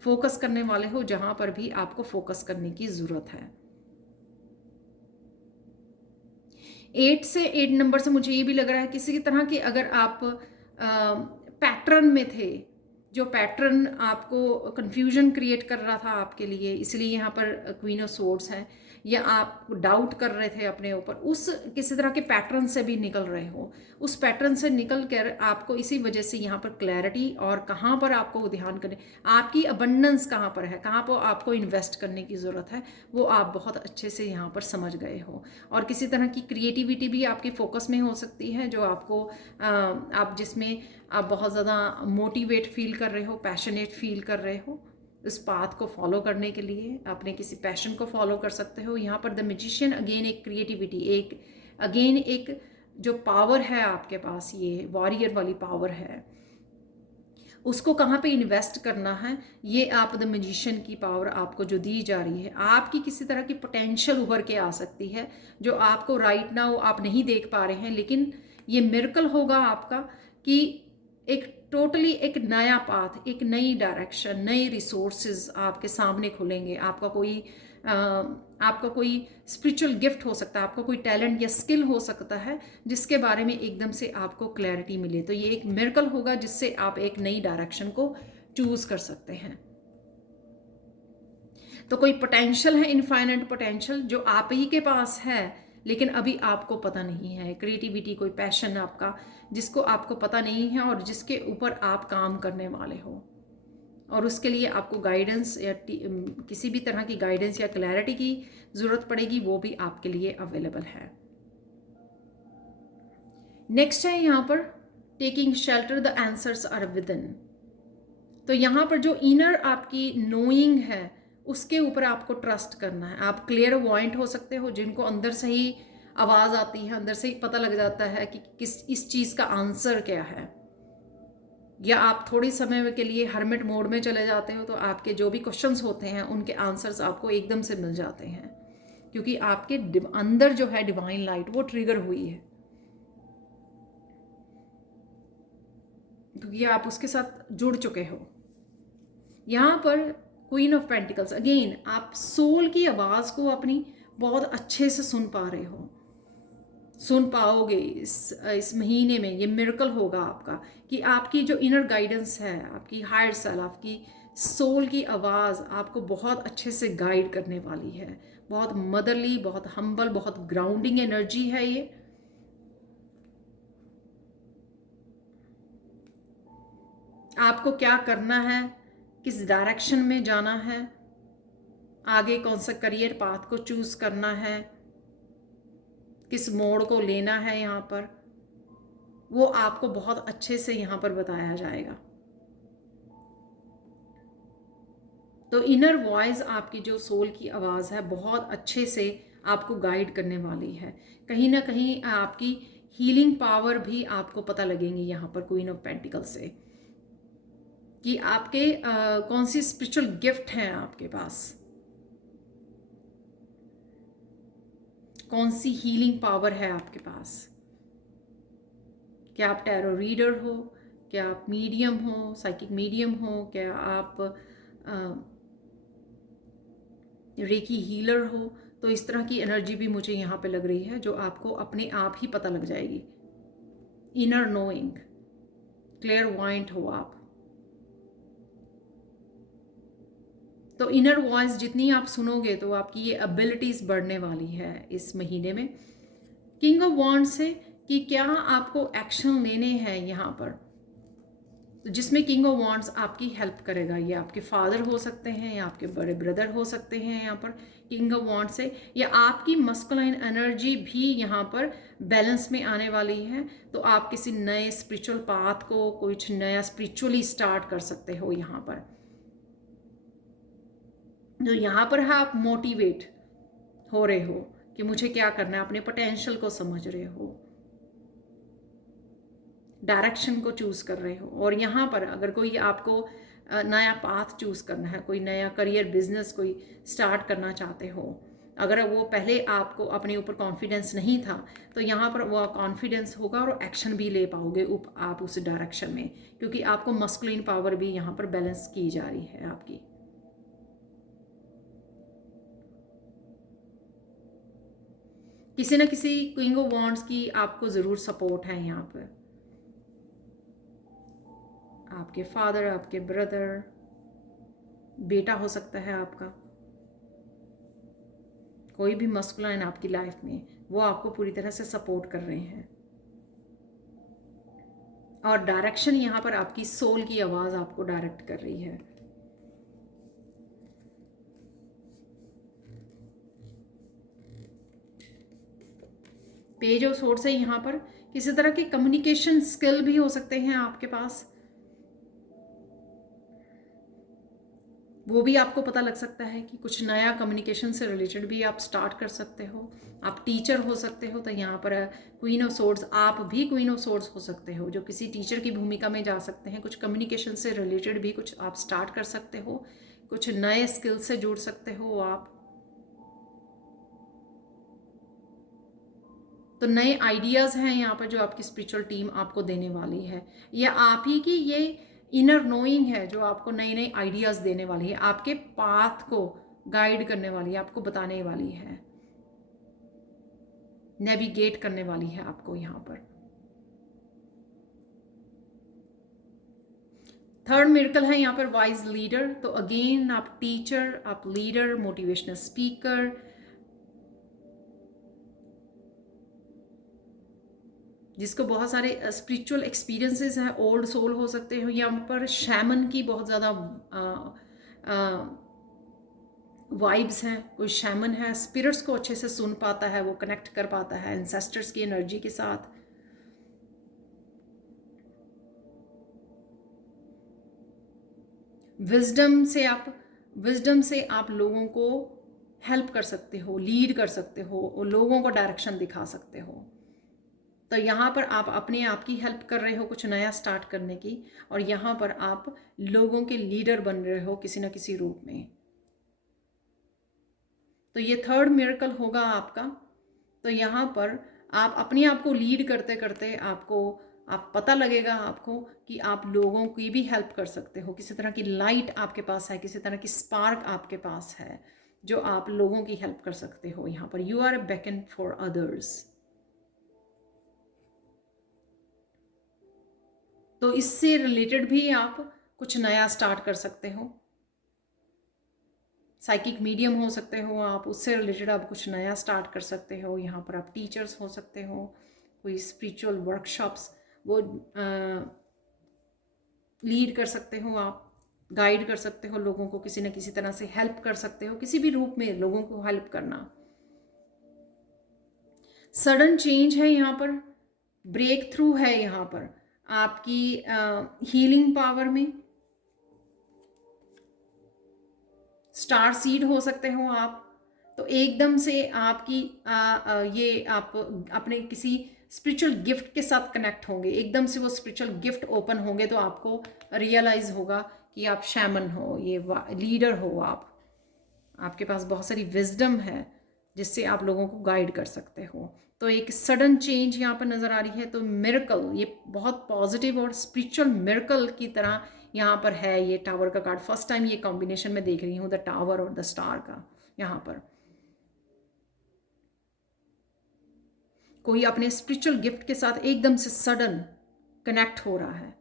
फोकस करने वाले हो जहाँ पर भी आपको फोकस करने की ज़रूरत है। 8 नंबर से मुझे ये भी लग रहा है किसी तरह की अगर आप पैटर्न में थे, जो पैटर्न आपको कंफ्यूजन क्रिएट कर रहा था आपके लिए, इसलिए यहाँ पर क्वीन ऑफ सोर्ड्स है, या आप डाउट कर रहे थे अपने ऊपर, उस किसी तरह के पैटर्न से भी निकल रहे हो। उस पैटर्न से निकल कर आपको इसी वजह से यहाँ पर क्लैरिटी और कहाँ पर आपको ध्यान करने, आपकी अबंडेंस कहाँ पर है, कहाँ पर आपको इन्वेस्ट करने की ज़रूरत है, वो आप बहुत अच्छे से यहाँ पर समझ गए हो। और किसी तरह की क्रिएटिविटी भी आपके फोकस में हो सकती है जो आपको आप जिसमें आप बहुत ज़्यादा मोटिवेट फील कर रहे हो, पैशनेट फील कर रहे हो इस पाथ को फॉलो करने के लिए, अपने किसी पैशन को फॉलो कर सकते हो। यहाँ पर द मैजिशियन अगेन एक क्रिएटिविटी, एक अगेन एक जो पावर है आपके पास, ये वॉरियर वाली पावर है, उसको कहाँ पे इन्वेस्ट करना है, ये आप द मैजिशियन की पावर आपको जो दी जा रही है। आपकी किसी तरह की पोटेंशियल उभर के आ सकती है जो आपको राइट नाउ आप नहीं देख पा रहे हैं, लेकिन ये मिरेकल होगा आपका कि एक टोटली एक नया पाथ, एक नई डायरेक्शन, नई रिसोर्सेज आपके सामने खुलेंगे। आपका कोई स्पिरिचुअल गिफ्ट हो सकता है, आपका कोई टैलेंट या स्किल हो सकता है जिसके बारे में एकदम से आपको क्लैरिटी मिले। तो ये एक मिरेकल होगा जिससे आप एक नई डायरेक्शन को चूज कर सकते हैं। तो कोई पोटेंशियल है, इनफाइनाइट पोटेंशियल जो आप ही के पास है लेकिन अभी आपको पता नहीं है। क्रिएटिविटी, कोई पैशन आपका जिसको आपको पता नहीं है और जिसके ऊपर आप काम करने वाले हो, और उसके लिए आपको गाइडेंस या किसी भी तरह की गाइडेंस या क्लैरिटी की ज़रूरत पड़ेगी, वो भी आपके लिए अवेलेबल है। नेक्स्ट है यहाँ पर taking shelter, the answers are within. तो यहाँ पर जो इनर आपकी नोइंग है उसके ऊपर आपको ट्रस्ट करना है। आप क्लियर वॉइंट हो सकते हो जिनको अंदर से ही आवाज़ आती है, अंदर से ही पता लग जाता है कि इस चीज़ का आंसर क्या है। या आप थोड़ी समय के लिए हर्मिट मोड में चले जाते हो तो आपके जो भी क्वेश्चंस होते हैं उनके आंसर्स आपको एकदम से मिल जाते हैं, क्योंकि आपके अंदर जो है डिवाइन लाइट वो ट्रिगर हुई है, क्योंकि आप उसके साथ जुड़ चुके हो। यहाँ पर क्वीन ऑफ पेंटिकल्स, अगेन आप सोल की आवाज़ को अपनी बहुत अच्छे से सुन पा रहे हो, सुन पाओगे इस महीने में। ये मिरेकल होगा आपका कि आपकी जो इनर गाइडेंस है, आपकी हायर सेल्फ, आपकी सोल की आवाज़ आपको बहुत अच्छे से गाइड करने वाली है। बहुत मदरली, बहुत हम्बल, बहुत ग्राउंडिंग एनर्जी है ये। आपको क्या करना है, किस डायरेक्शन में जाना है, आगे कौन सा करियर पाथ को चूज करना है, किस मोड़ को लेना है, यहाँ पर वो आपको बहुत अच्छे से यहाँ पर बताया जाएगा। तो इनर वॉइस, आपकी जो सोल की आवाज़ है, बहुत अच्छे से आपको गाइड करने वाली है। कहीं ना कहीं आपकी हीलिंग पावर भी आपको पता लगेंगी यहाँ पर क्वीन ऑफ पेंटिकल से, कि आपके कौन सी स्पिरिचुअल गिफ्ट हैं आपके पास, कौन सी हीलिंग पावर है आपके पास। क्या आप टैरो रीडर हो, क्या आप मीडियम हो, साइकिक मीडियम हो, क्या आप रेकी हीलर हो। तो इस तरह की एनर्जी भी मुझे यहाँ पे लग रही है जो आपको अपने आप ही पता लग जाएगी। इनर नोइंग, क्लियर वॉइंट हो आप। तो इनर वॉइस जितनी आप सुनोगे तो आपकी ये एबिलिटीज़ बढ़ने वाली है इस महीने में। किंग ऑफ वॉन्ड्स से कि क्या आपको एक्शन लेने हैं यहाँ पर, तो जिसमें किंग ऑफ वॉन्ड्स आपकी हेल्प करेगा। ये आपके फादर हो सकते हैं या आपके बड़े ब्रदर हो सकते हैं यहाँ पर किंग ऑफ वॉन्ड्स से, या आपकी मस्कुलाइन एनर्जी भी यहाँ पर बैलेंस में आने वाली है। तो आप किसी नए स्पिरिचुअल पाथ को, कुछ नया स्पिरिचुअली स्टार्ट कर सकते हो यहाँ पर। जो यहाँ पर है आप मोटिवेट हो रहे हो कि मुझे क्या करना है, अपने पोटेंशियल को समझ रहे हो, डायरेक्शन को चूज कर रहे हो। और यहाँ पर अगर कोई आपको नया पाथ चूज करना है, कोई नया करियर, बिजनेस कोई स्टार्ट करना चाहते हो, अगर वो पहले आपको अपने ऊपर कॉन्फिडेंस नहीं था तो यहाँ पर वो कॉन्फिडेंस होगा और एक्शन भी ले पाओगे आप उस डायरेक्शन में, क्योंकि आपको मस्कुलिन पावर भी यहाँ पर बैलेंस की जा रही है आपकी। किसी न किसी क्वीन ऑफ वॉन्ड्स की आपको ज़रूर सपोर्ट है यहाँ पर। आपके फादर, आपके ब्रदर, बेटा हो सकता है आपका, कोई भी मस्कुलाइन आपकी लाइफ में, वो आपको पूरी तरह से सपोर्ट कर रहे हैं। और डायरेक्शन यहाँ पर आपकी सोल की आवाज़ आपको डायरेक्ट कर रही है। पेज ऑफ सोर्ड्स है यहाँ पर, किसी तरह के कम्युनिकेशन स्किल भी हो सकते हैं आपके पास, वो भी आपको पता लग सकता है कि कुछ नया कम्युनिकेशन से रिलेटेड भी आप स्टार्ट कर सकते हो। आप टीचर हो सकते हो, तो यहाँ पर क्वीन ऑफ सोर्ड्स, आप भी क्वीन ऑफ सोर्ड्स हो सकते हो, जो किसी टीचर की भूमिका में जा सकते हैं। कुछ कम्युनिकेशन से रिलेटेड भी कुछ आप स्टार्ट कर सकते हो, कुछ नए स्किल्स से जुड़ सकते हो आप। तो नए आइडियाज़ हैं यहाँ पर जो आपकी स्पिरिचुअल टीम आपको देने वाली है, या आप ही की ये इनर नोइंग है जो आपको नए नए आइडियाज़ देने वाली है, आपके पाथ को गाइड करने वाली है, आपको बताने वाली है, नेविगेट करने वाली है आपको यहाँ पर। थर्ड मिरेकल है यहाँ पर वाइज लीडर। तो अगेन आप टीचर, आप लीडर, मोटिवेशनल स्पीकर, जिसको बहुत सारे स्पिरिचुअल एक्सपीरियंसेस हैं, ओल्ड सोल हो सकते हो, यहाँ पर शैमन की बहुत ज़्यादा वाइब्स हैं। कोई शैमन है, स्पिरिट्स को अच्छे से सुन पाता है, वो कनेक्ट कर पाता है एंसेस्टर्स की एनर्जी के साथ। विजडम से आप लोगों को हेल्प कर सकते हो, लीड कर सकते हो, और लोगों को डायरेक्शन दिखा सकते हो। तो यहाँ पर आप अपने आप की हेल्प कर रहे हो कुछ नया स्टार्ट करने की, और यहाँ पर आप लोगों के लीडर बन रहे हो किसी न किसी रूप में। तो ये थर्ड मिरेकल होगा आपका। तो यहाँ पर आप अपने आप को लीड करते करते आप पता लगेगा आपको कि आप लोगों की भी हेल्प कर सकते हो। किसी तरह की लाइट आपके पास है, किसी तरह की स्पार्क आपके पास है जो आप लोगों की हेल्प कर सकते हो। यहाँ पर you are a beacon for others. तो इससे रिलेटेड भी आप कुछ नया स्टार्ट कर सकते हो। साइकिक मीडियम हो सकते हो आप, उससे रिलेटेड आप कुछ नया स्टार्ट कर सकते हो। यहाँ पर आप टीचर्स हो सकते हो, कोई स्पिरिचुअल वर्कशॉप्स वो लीड कर सकते हो, आप गाइड कर सकते हो लोगों को, किसी न किसी तरह से हेल्प कर सकते हो, किसी भी रूप में लोगों को हेल्प करना। सडन चेंज है यहाँ पर, ब्रेक थ्रू है यहाँ पर आपकी हीलिंग पावर में। स्टार सीड हो सकते हो आप। तो एकदम से आपकी ये आप अपने किसी स्पिरिचुअल गिफ्ट के साथ कनेक्ट होंगे, एकदम से वो स्पिरिचुअल गिफ्ट ओपन होंगे, तो आपको रियलाइज होगा कि आप शैमन हो, ये लीडर हो आप। आपके पास बहुत सारी विजडम है जिससे आप लोगों को गाइड कर सकते हो। तो एक सडन चेंज यहाँ पर नज़र आ रही है। तो मिरेकल ये बहुत पॉजिटिव और स्पिरिचुअल मिरेकल की तरह यहाँ पर है। ये टावर का कार्ड फर्स्ट टाइम ये कॉम्बिनेशन में देख रही हूँ, द टावर और द स्टार का। यहाँ पर कोई अपने स्पिरिचुअल गिफ्ट के साथ एकदम से सडन कनेक्ट हो रहा है,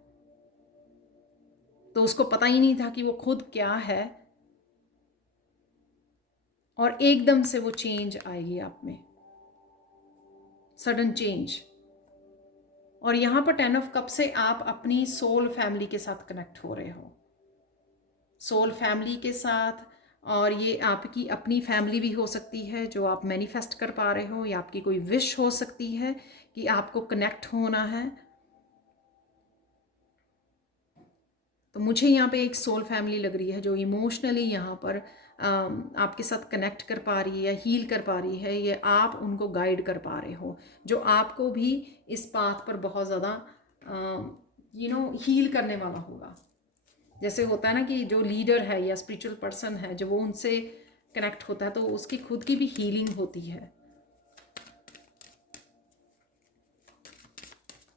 तो उसको पता ही नहीं था कि वो खुद क्या है, और एकदम से वो चेंज आएगी आप में, सडन चेंज। और यहाँ पर 10 ऑफ कप से आप अपनी सोल फैमिली के साथ कनेक्ट हो रहे हो, सोल फैमिली के साथ। और ये आपकी अपनी फैमिली भी हो सकती है जो आप मैनिफेस्ट कर पा रहे हो, या आपकी कोई विश हो सकती है कि आपको कनेक्ट होना है। तो मुझे यहाँ पे एक सोल फैमिली लग रही है जो इमोशनली यहाँ पर आपके साथ कनेक्ट कर पा रही है, हील कर पा रही है, ये आप उनको गाइड कर पा रहे हो, जो आपको भी इस पाथ पर बहुत ज़्यादा हील करने वाला होगा। जैसे होता है ना कि जो लीडर है या स्पिरिचुअल पर्सन है, जब वो उनसे कनेक्ट होता है तो उसकी खुद की भी हीलिंग होती है।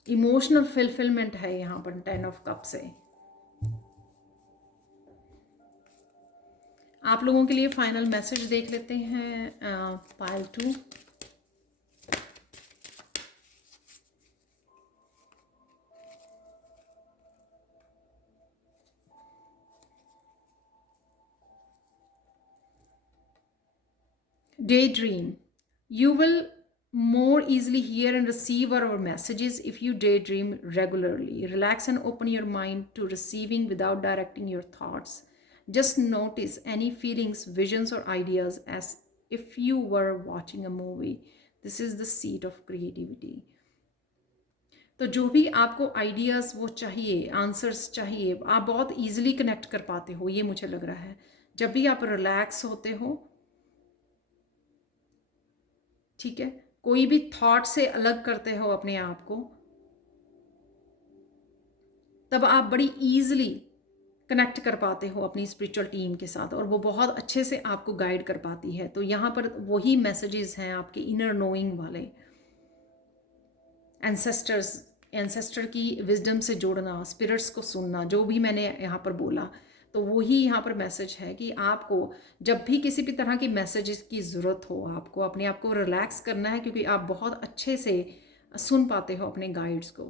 इमोशनल फुलफिलमेंट है यहाँ पर 10 ऑफ कप से। आप लोगों के लिए फाइनल मैसेज देख लेते हैं pile 2। Daydream. You will more easily hear and receive our messages if you daydream regularly. Relax and open your mind to receiving without directing your thoughts. Just notice any feelings, visions, or ideas as if you were watching a movie. This is the seat of creativity. तो जो भी आपको ideas वो चाहिए, answers चाहिए, आप बहुत easily connect कर पाते हो, ये मुझे लग रहा है। जब भी आप रिलैक्स होते हो, ठीक है, कोई भी थॉट से अलग करते हो अपने आप को, तब आप बड़ी ईजिली कनेक्ट कर पाते हो अपनी स्पिरिचुअल टीम के साथ और वो बहुत अच्छे से आपको गाइड कर पाती है। तो यहाँ पर वही मैसेजेस हैं आपके इनर नोइंग वाले, एंसेस्टर की विजडम से जोड़ना, स्पिरिट्स को सुनना, जो भी मैंने यहाँ पर बोला, तो वही यहाँ पर मैसेज है कि आपको जब भी किसी भी तरह की मैसेजेस की ज़रूरत हो, आपको अपने आप को रिलैक्स करना है, क्योंकि आप बहुत अच्छे से सुन पाते हो अपने गाइड्स को,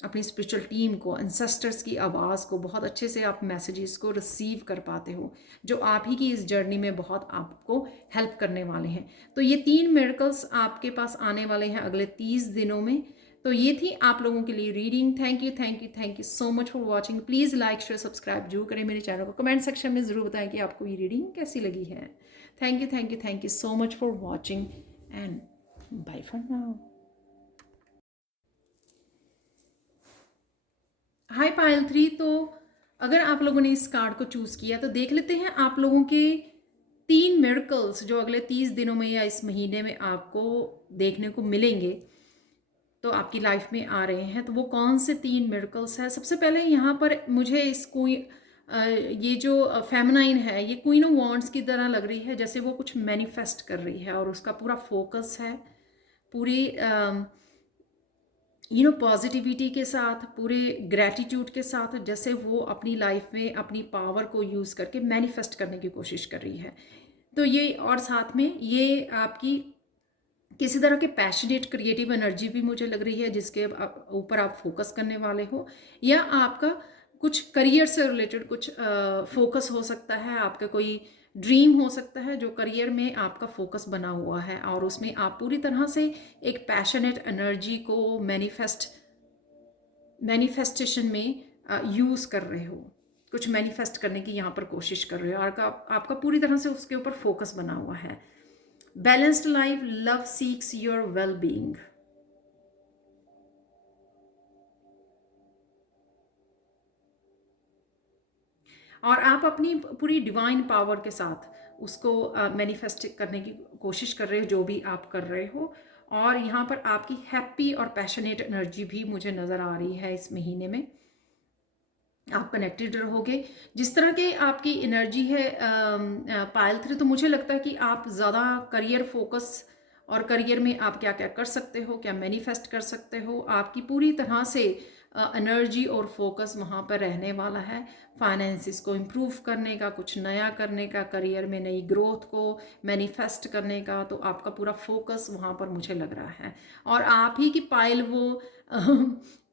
अपनी स्पिरिचुअल टीम को, एंसेस्टर्स की आवाज़ को बहुत अच्छे से आप मैसेजेस को रिसीव कर पाते हो, जो आप ही की इस जर्नी में बहुत आपको हेल्प करने वाले हैं। तो ये 3 मिरेकल्स आपके पास आने वाले हैं अगले 30 दिनों में। तो ये थी आप लोगों के लिए reading. Thank you so much for watching. Please like share subscribe जरूर करें मेरे चैनल को। कमेंट सेक्शन में ज़रूर बताएं कि आपको ये रीडिंग कैसी लगी है। Thank you so much for watching and bye for now. Hi Payal 3। तो अगर आप लोगों ने इस कार्ड को चूज़ किया तो देख लेते हैं आप लोगों के 3 मिरेकल्स जो अगले 30 दिनों में या इस महीने में आपको देखने को मिलेंगे, तो आपकी लाइफ में आ रहे हैं। तो वो कौन से 3 मिरेकल्स हैं? सबसे पहले यहाँ पर मुझे ये जो फेमिनाइन है, ये क्वीन ऑफ वॉन्ड्स की तरह लग रही है, जैसे वो कुछ मैनिफेस्ट कर रही है और उसका पूरा फोकस है पूरी पॉजिटिविटी के साथ, पूरे ग्रैटिट्यूड के साथ, जैसे वो अपनी लाइफ में अपनी पावर को यूज़ करके मैनिफेस्ट करने की कोशिश कर रही है। तो ये, और साथ में ये आपकी किसी तरह के पैशनेट क्रिएटिव एनर्जी भी मुझे लग रही है, जिसके ऊपर आप फोकस करने वाले हो, या आपका कुछ करियर से रिलेटेड कुछ फोकस हो सकता है, आपका कोई ड्रीम हो सकता है जो करियर में आपका फोकस बना हुआ है और उसमें आप पूरी तरह से एक पैशनेट एनर्जी को मैनिफेस्टेशन में यूज़ कर रहे हो, कुछ मैनिफेस्ट करने की यहाँ पर कोशिश कर रहे हो और आपका पूरी तरह से उसके ऊपर फोकस बना हुआ है। Balanced life, love seeks your well being. और आप अपनी पूरी डिवाइन पावर के साथ उसको मैनिफेस्ट करने की कोशिश कर रहे हो, जो भी आप कर रहे हो। और यहाँ पर आपकी हैप्पी और पैशनेट एनर्जी भी मुझे नज़र आ रही है। इस महीने में आप कनेक्टेड रहोगे। जिस तरह के आपकी एनर्जी है पायल 3, तो मुझे लगता है कि आप ज़्यादा करियर फोकस और करियर में आप क्या क्या कर सकते हो, क्या मैनिफेस्ट कर सकते हो, आपकी पूरी तरह से एनर्जी और फोकस वहाँ पर रहने वाला है। फाइनेंसिस को इम्प्रूव करने का, कुछ नया करने का, करियर में नई ग्रोथ को मैनिफेस्ट करने का, तो आपका पूरा फोकस वहाँ पर मुझे लग रहा है। और आप ही की पायल वो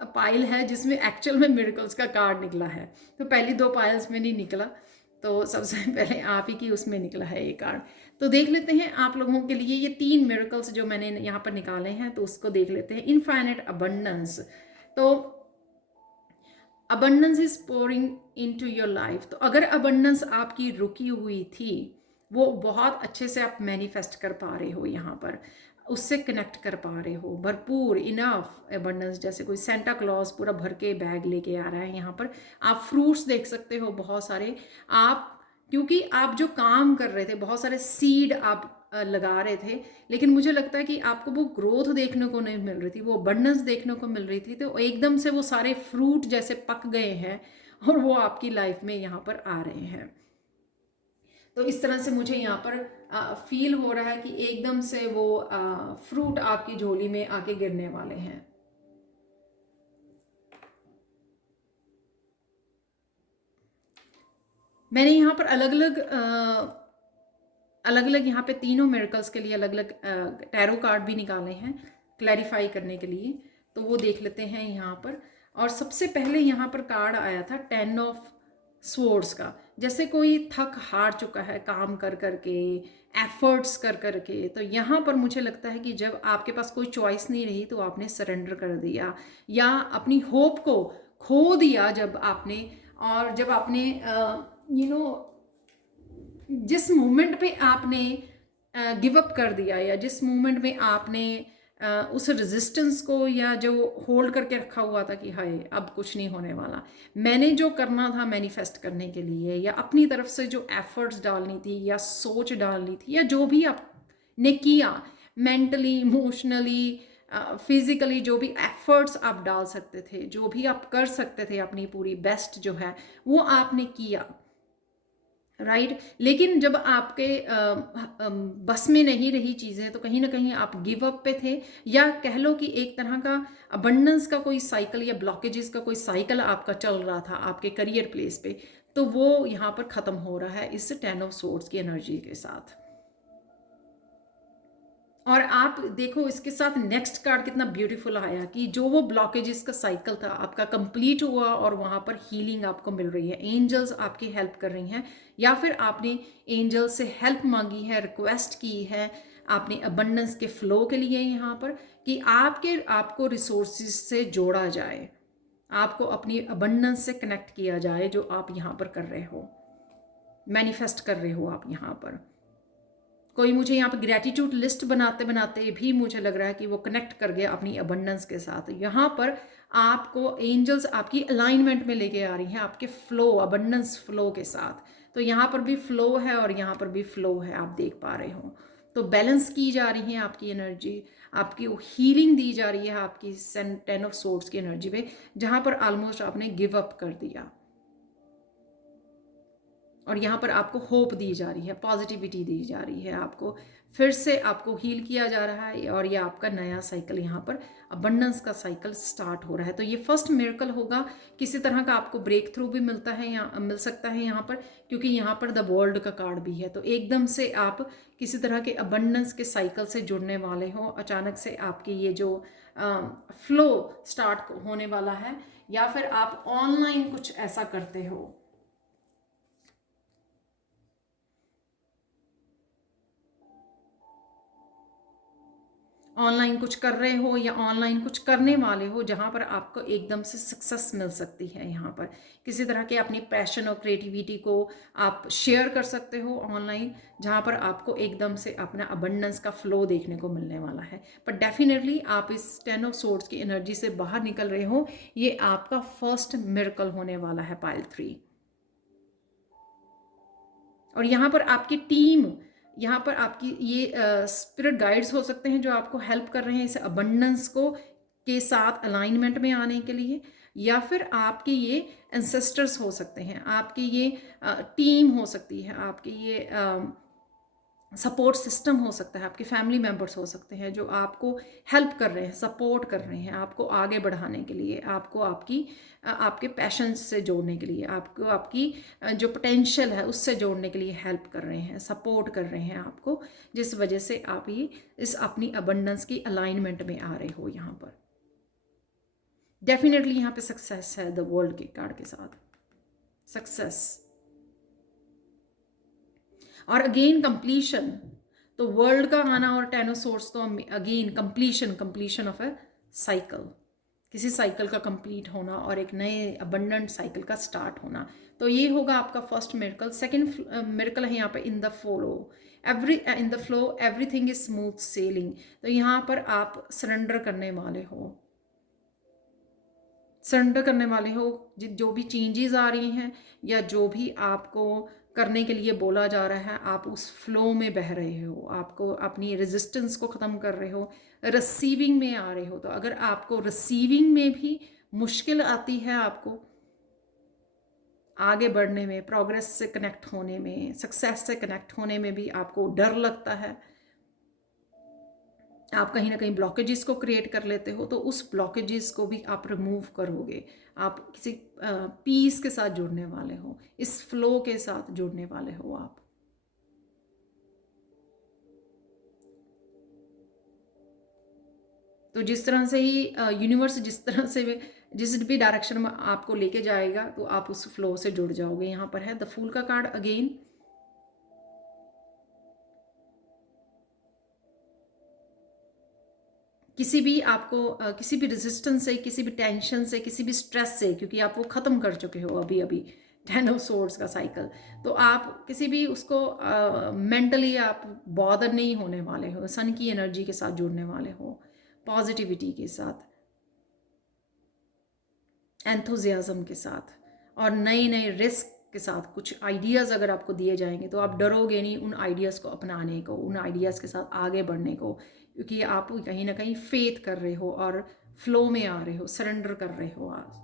पायल है जिसमें एक्चुअल में मिरेकल्स का कार्ड निकला है। तो पहली 2 पायल्स में नहीं निकला, तो सबसे पहले आप ही की उसमें निकला है ये कार्ड। तो देख लेते हैं आप लोगों के लिए ये 3 मिरेकल्स जो मैंने यहाँ पर निकाले हैं, तो उसको देख लेते हैं। Infinite abundance. तो abundance is pouring into your life. तो अगर अबंडेंस आपकी रुकी हुई थी, वो बहुत अच्छे से आप मैनिफेस्ट कर पा रहे हो, यहाँ पर उससे कनेक्ट कर पा रहे हो। भरपूर इनफ एबंडेंस, जैसे कोई सेंटा क्लॉज पूरा भर के बैग लेके आ रहा है। यहाँ पर आप फ्रूट्स देख सकते हो बहुत सारे, आप क्योंकि आप जो काम कर रहे थे, बहुत सारे सीड आप लगा रहे थे, लेकिन मुझे लगता है कि आपको वो ग्रोथ देखने को नहीं मिल रही थी, वो अबंडेंस देखने को मिल रही थी। तो एकदम से वो सारे फ्रूट जैसे पक गए हैं और वो आपकी लाइफ में यहाँ पर आ रहे हैं। तो इस तरह से मुझे यहाँ पर फील हो रहा है कि एकदम से वो फ्रूट आपकी झोली में आके गिरने वाले हैं। मैंने यहाँ पर अलग अलग यहाँ पे तीनों मिरेकल्स के लिए अलग अलग टैरो कार्ड भी निकाले हैं क्लैरिफाई करने के लिए, तो वो देख लेते हैं यहाँ पर। और सबसे पहले यहाँ पर कार्ड आया था 10 ऑफ स्वॉर्ड्स का, जैसे कोई थक हार चुका है काम कर करके, एफर्ट्स कर करके। तो यहाँ पर मुझे लगता है कि जब आपके पास कोई चॉइस नहीं रही तो आपने सरेंडर कर दिया या अपनी होप को खो दिया जब आपने, और जब आपने जिस मोमेंट पे आपने गिव अप कर दिया, या जिस मोमेंट में आपने उस रेजिस्टेंस को या जो होल्ड करके रखा हुआ था कि हाय अब कुछ नहीं होने वाला, मैंने जो करना था मैनिफेस्ट करने के लिए या अपनी तरफ से जो एफर्ट्स डालनी थी या सोच डालनी थी या जो भी आपने किया मेंटली इमोशनली फिजिकली, जो भी एफर्ट्स आप डाल सकते थे, जो भी आप कर सकते थे, अपनी पूरी बेस्ट जो है वो आपने किया, राइट। लेकिन जब आपके बस में नहीं रही चीज़ें तो कहीं ना कहीं आप गिव अप पे थे, या कह लो कि एक तरह का अबंडेंस का कोई साइकिल या ब्लॉकेजेस का कोई साइकिल आपका चल रहा था आपके करियर प्लेस पे, तो वो यहाँ पर ख़त्म हो रहा है इस 10 ऑफ सोर्ड्स की एनर्जी के साथ। और आप देखो इसके साथ नेक्स्ट कार्ड कितना ब्यूटीफुल आया कि जो वो ब्लॉकेजेस का साइकिल था आपका कंप्लीट हुआ और वहाँ पर हीलिंग आपको मिल रही है, एंजल्स आपकी हेल्प कर रही हैं, या फिर आपने एंजल से हेल्प मांगी है, रिक्वेस्ट की है आपने अबंडेंस के फ्लो के लिए यहाँ पर, कि आपको रिसोर्सेज से जोड़ा जाए, आपको अपनी अबंडेंस से कनेक्ट किया जाए, जो आप यहाँ पर कर रहे हो, मैनिफेस्ट कर रहे हो आप यहाँ पर। कोई मुझे यहाँ पे ग्रैटिट्यूड लिस्ट बनाते बनाते भी मुझे लग रहा है कि वो कनेक्ट कर गया अपनी अबंडेंस के साथ। यहाँ पर आपको एंजल्स आपकी अलाइनमेंट में लेके आ रही हैं आपके फ्लो, अबंडेंस फ्लो के साथ। तो यहाँ पर भी फ्लो है और यहाँ पर भी फ्लो है, आप देख पा रहे हो। तो बैलेंस की जा रही है आपकी एनर्जी, आपकी हीलिंग दी जा रही है आपकी 10 ऑफ सोर्ड्स की एनर्जी पे, जहाँ पर ऑलमोस्ट आपने गिव अप कर दिया। और यहाँ पर आपको होप दी जा रही है, पॉजिटिविटी दी जा रही है, आपको फिर से आपको हील किया जा रहा है, और ये आपका नया साइकिल यहाँ पर अबंडेंस का साइकिल स्टार्ट हो रहा है। तो ये फर्स्ट मिरेकल होगा, किसी तरह का आपको ब्रेक थ्रू भी मिलता है या मिल सकता है यहाँ पर, क्योंकि यहाँ पर द वर्ल्ड का कार्ड भी है। तो एकदम से आप किसी तरह के अबंडेंस के साइकिल से जुड़ने वाले हो, अचानक से आपकी ये जो फ्लो स्टार्ट होने वाला है, या फिर आप ऑनलाइन कुछ ऐसा करते हो, ऑनलाइन कुछ कर रहे हो या ऑनलाइन कुछ करने वाले हो, जहाँ पर आपको एकदम से सक्सेस मिल सकती है। यहाँ पर किसी तरह के अपनी पैशन और क्रिएटिविटी को आप शेयर कर सकते हो ऑनलाइन, जहाँ पर आपको एकदम से अपना अबंडेंस का फ्लो देखने को मिलने वाला है। पर डेफिनेटली आप इस 10 ऑफ सोर्ड्स की एनर्जी से बाहर निकल रहे हो, ये आपका फर्स्ट मिरेकल होने वाला है पाइल 3। और यहाँ पर आपकी टीम, यहाँ पर आपकी ये स्पिरिट गाइड्स हो सकते हैं जो आपको हेल्प कर रहे हैं इस अबंडेंस को के साथ अलाइनमेंट में आने के लिए, या फिर आपके ये एंसेस्टर्स हो सकते हैं, आपकी ये टीम हो सकती है, आपकी ये सपोर्ट सिस्टम हो सकता है, आपके फैमिली मेम्बर्स हो सकते हैं जो आपको हेल्प कर रहे हैं, सपोर्ट कर रहे हैं आपको आगे बढ़ाने के लिए, आपको आपके पैशन से जोड़ने के लिए, आपको आपकी जो पोटेंशियल है उससे जोड़ने के लिए हेल्प कर रहे हैं, सपोर्ट कर रहे हैं आपको, जिस वजह से आप ये इस अपनी अबंडेंस की अलाइनमेंट में आ रहे हो। यहाँ पर डेफिनेटली यहाँ पे सक्सेस है द वर्ल्ड के कार्ड के साथ, सक्सेस। और अगेन कंप्लीशन, तो वर्ल्ड का आना और 10 ऑफ सोर्ड्स तो again completion of a cycle, किसी साइकिल का कंप्लीट होना और एक नए अबंडेंट साइकिल का स्टार्ट होना। तो ये होगा आपका फर्स्ट मिरेकल। सेकंड मिरेकल है यहाँ पे in the flow everything is smooth selling. तो यहाँ पर आप सरेंडर करने वाले हो, जो भी चेंजेस आ रही हैं या जो भी आपको करने के लिए बोला जा रहा है, आप उस फ्लो में बह रहे हो, आपको अपनी रेजिस्टेंस को ख़त्म कर रहे हो, रिसीविंग में आ रहे हो। तो अगर आपको रिसीविंग में भी मुश्किल आती है, आपको आगे बढ़ने में, प्रोग्रेस से कनेक्ट होने में, सक्सेस से कनेक्ट होने में भी आपको डर लगता है, आप कहीं ना कहीं ब्लॉकेजेस को क्रिएट कर लेते हो, तो उस ब्लॉकेजेस को भी आप रिमूव करोगे, आप किसी पीस के साथ जुड़ने वाले हो, इस फ्लो के साथ जुड़ने वाले हो आप। तो जिस तरह से ही यूनिवर्स जिस भी डायरेक्शन में आपको लेके जाएगा, तो आप उस फ्लो से जुड़ जाओगे। यहाँ पर है द फूल का कार्ड अगेन। किसी भी किसी भी रेजिस्टेंस से, किसी भी टेंशन से, किसी भी स्ट्रेस से, क्योंकि आप वो ख़त्म कर चुके हो अभी 10 ऑफ सोर्ड्स का साइकिल, तो आप किसी भी उसको मेंटली आप बॉदर नहीं होने वाले हो, सन की एनर्जी के साथ जुड़ने वाले हो, पॉजिटिविटी के साथ, एंथुजियाज्म के साथ और नए नए रिस्क के साथ कुछ आइडियाज़ अगर आपको दिए जाएंगे तो आप डरोगे नहीं उन आइडियाज़ को अपनाने को, उन आइडियाज़ के साथ आगे बढ़ने को, क्योंकि आप कहीं ना कहीं फेथ कर रहे हो और फ्लो में आ रहे हो, सरेंडर कर रहे हो। आज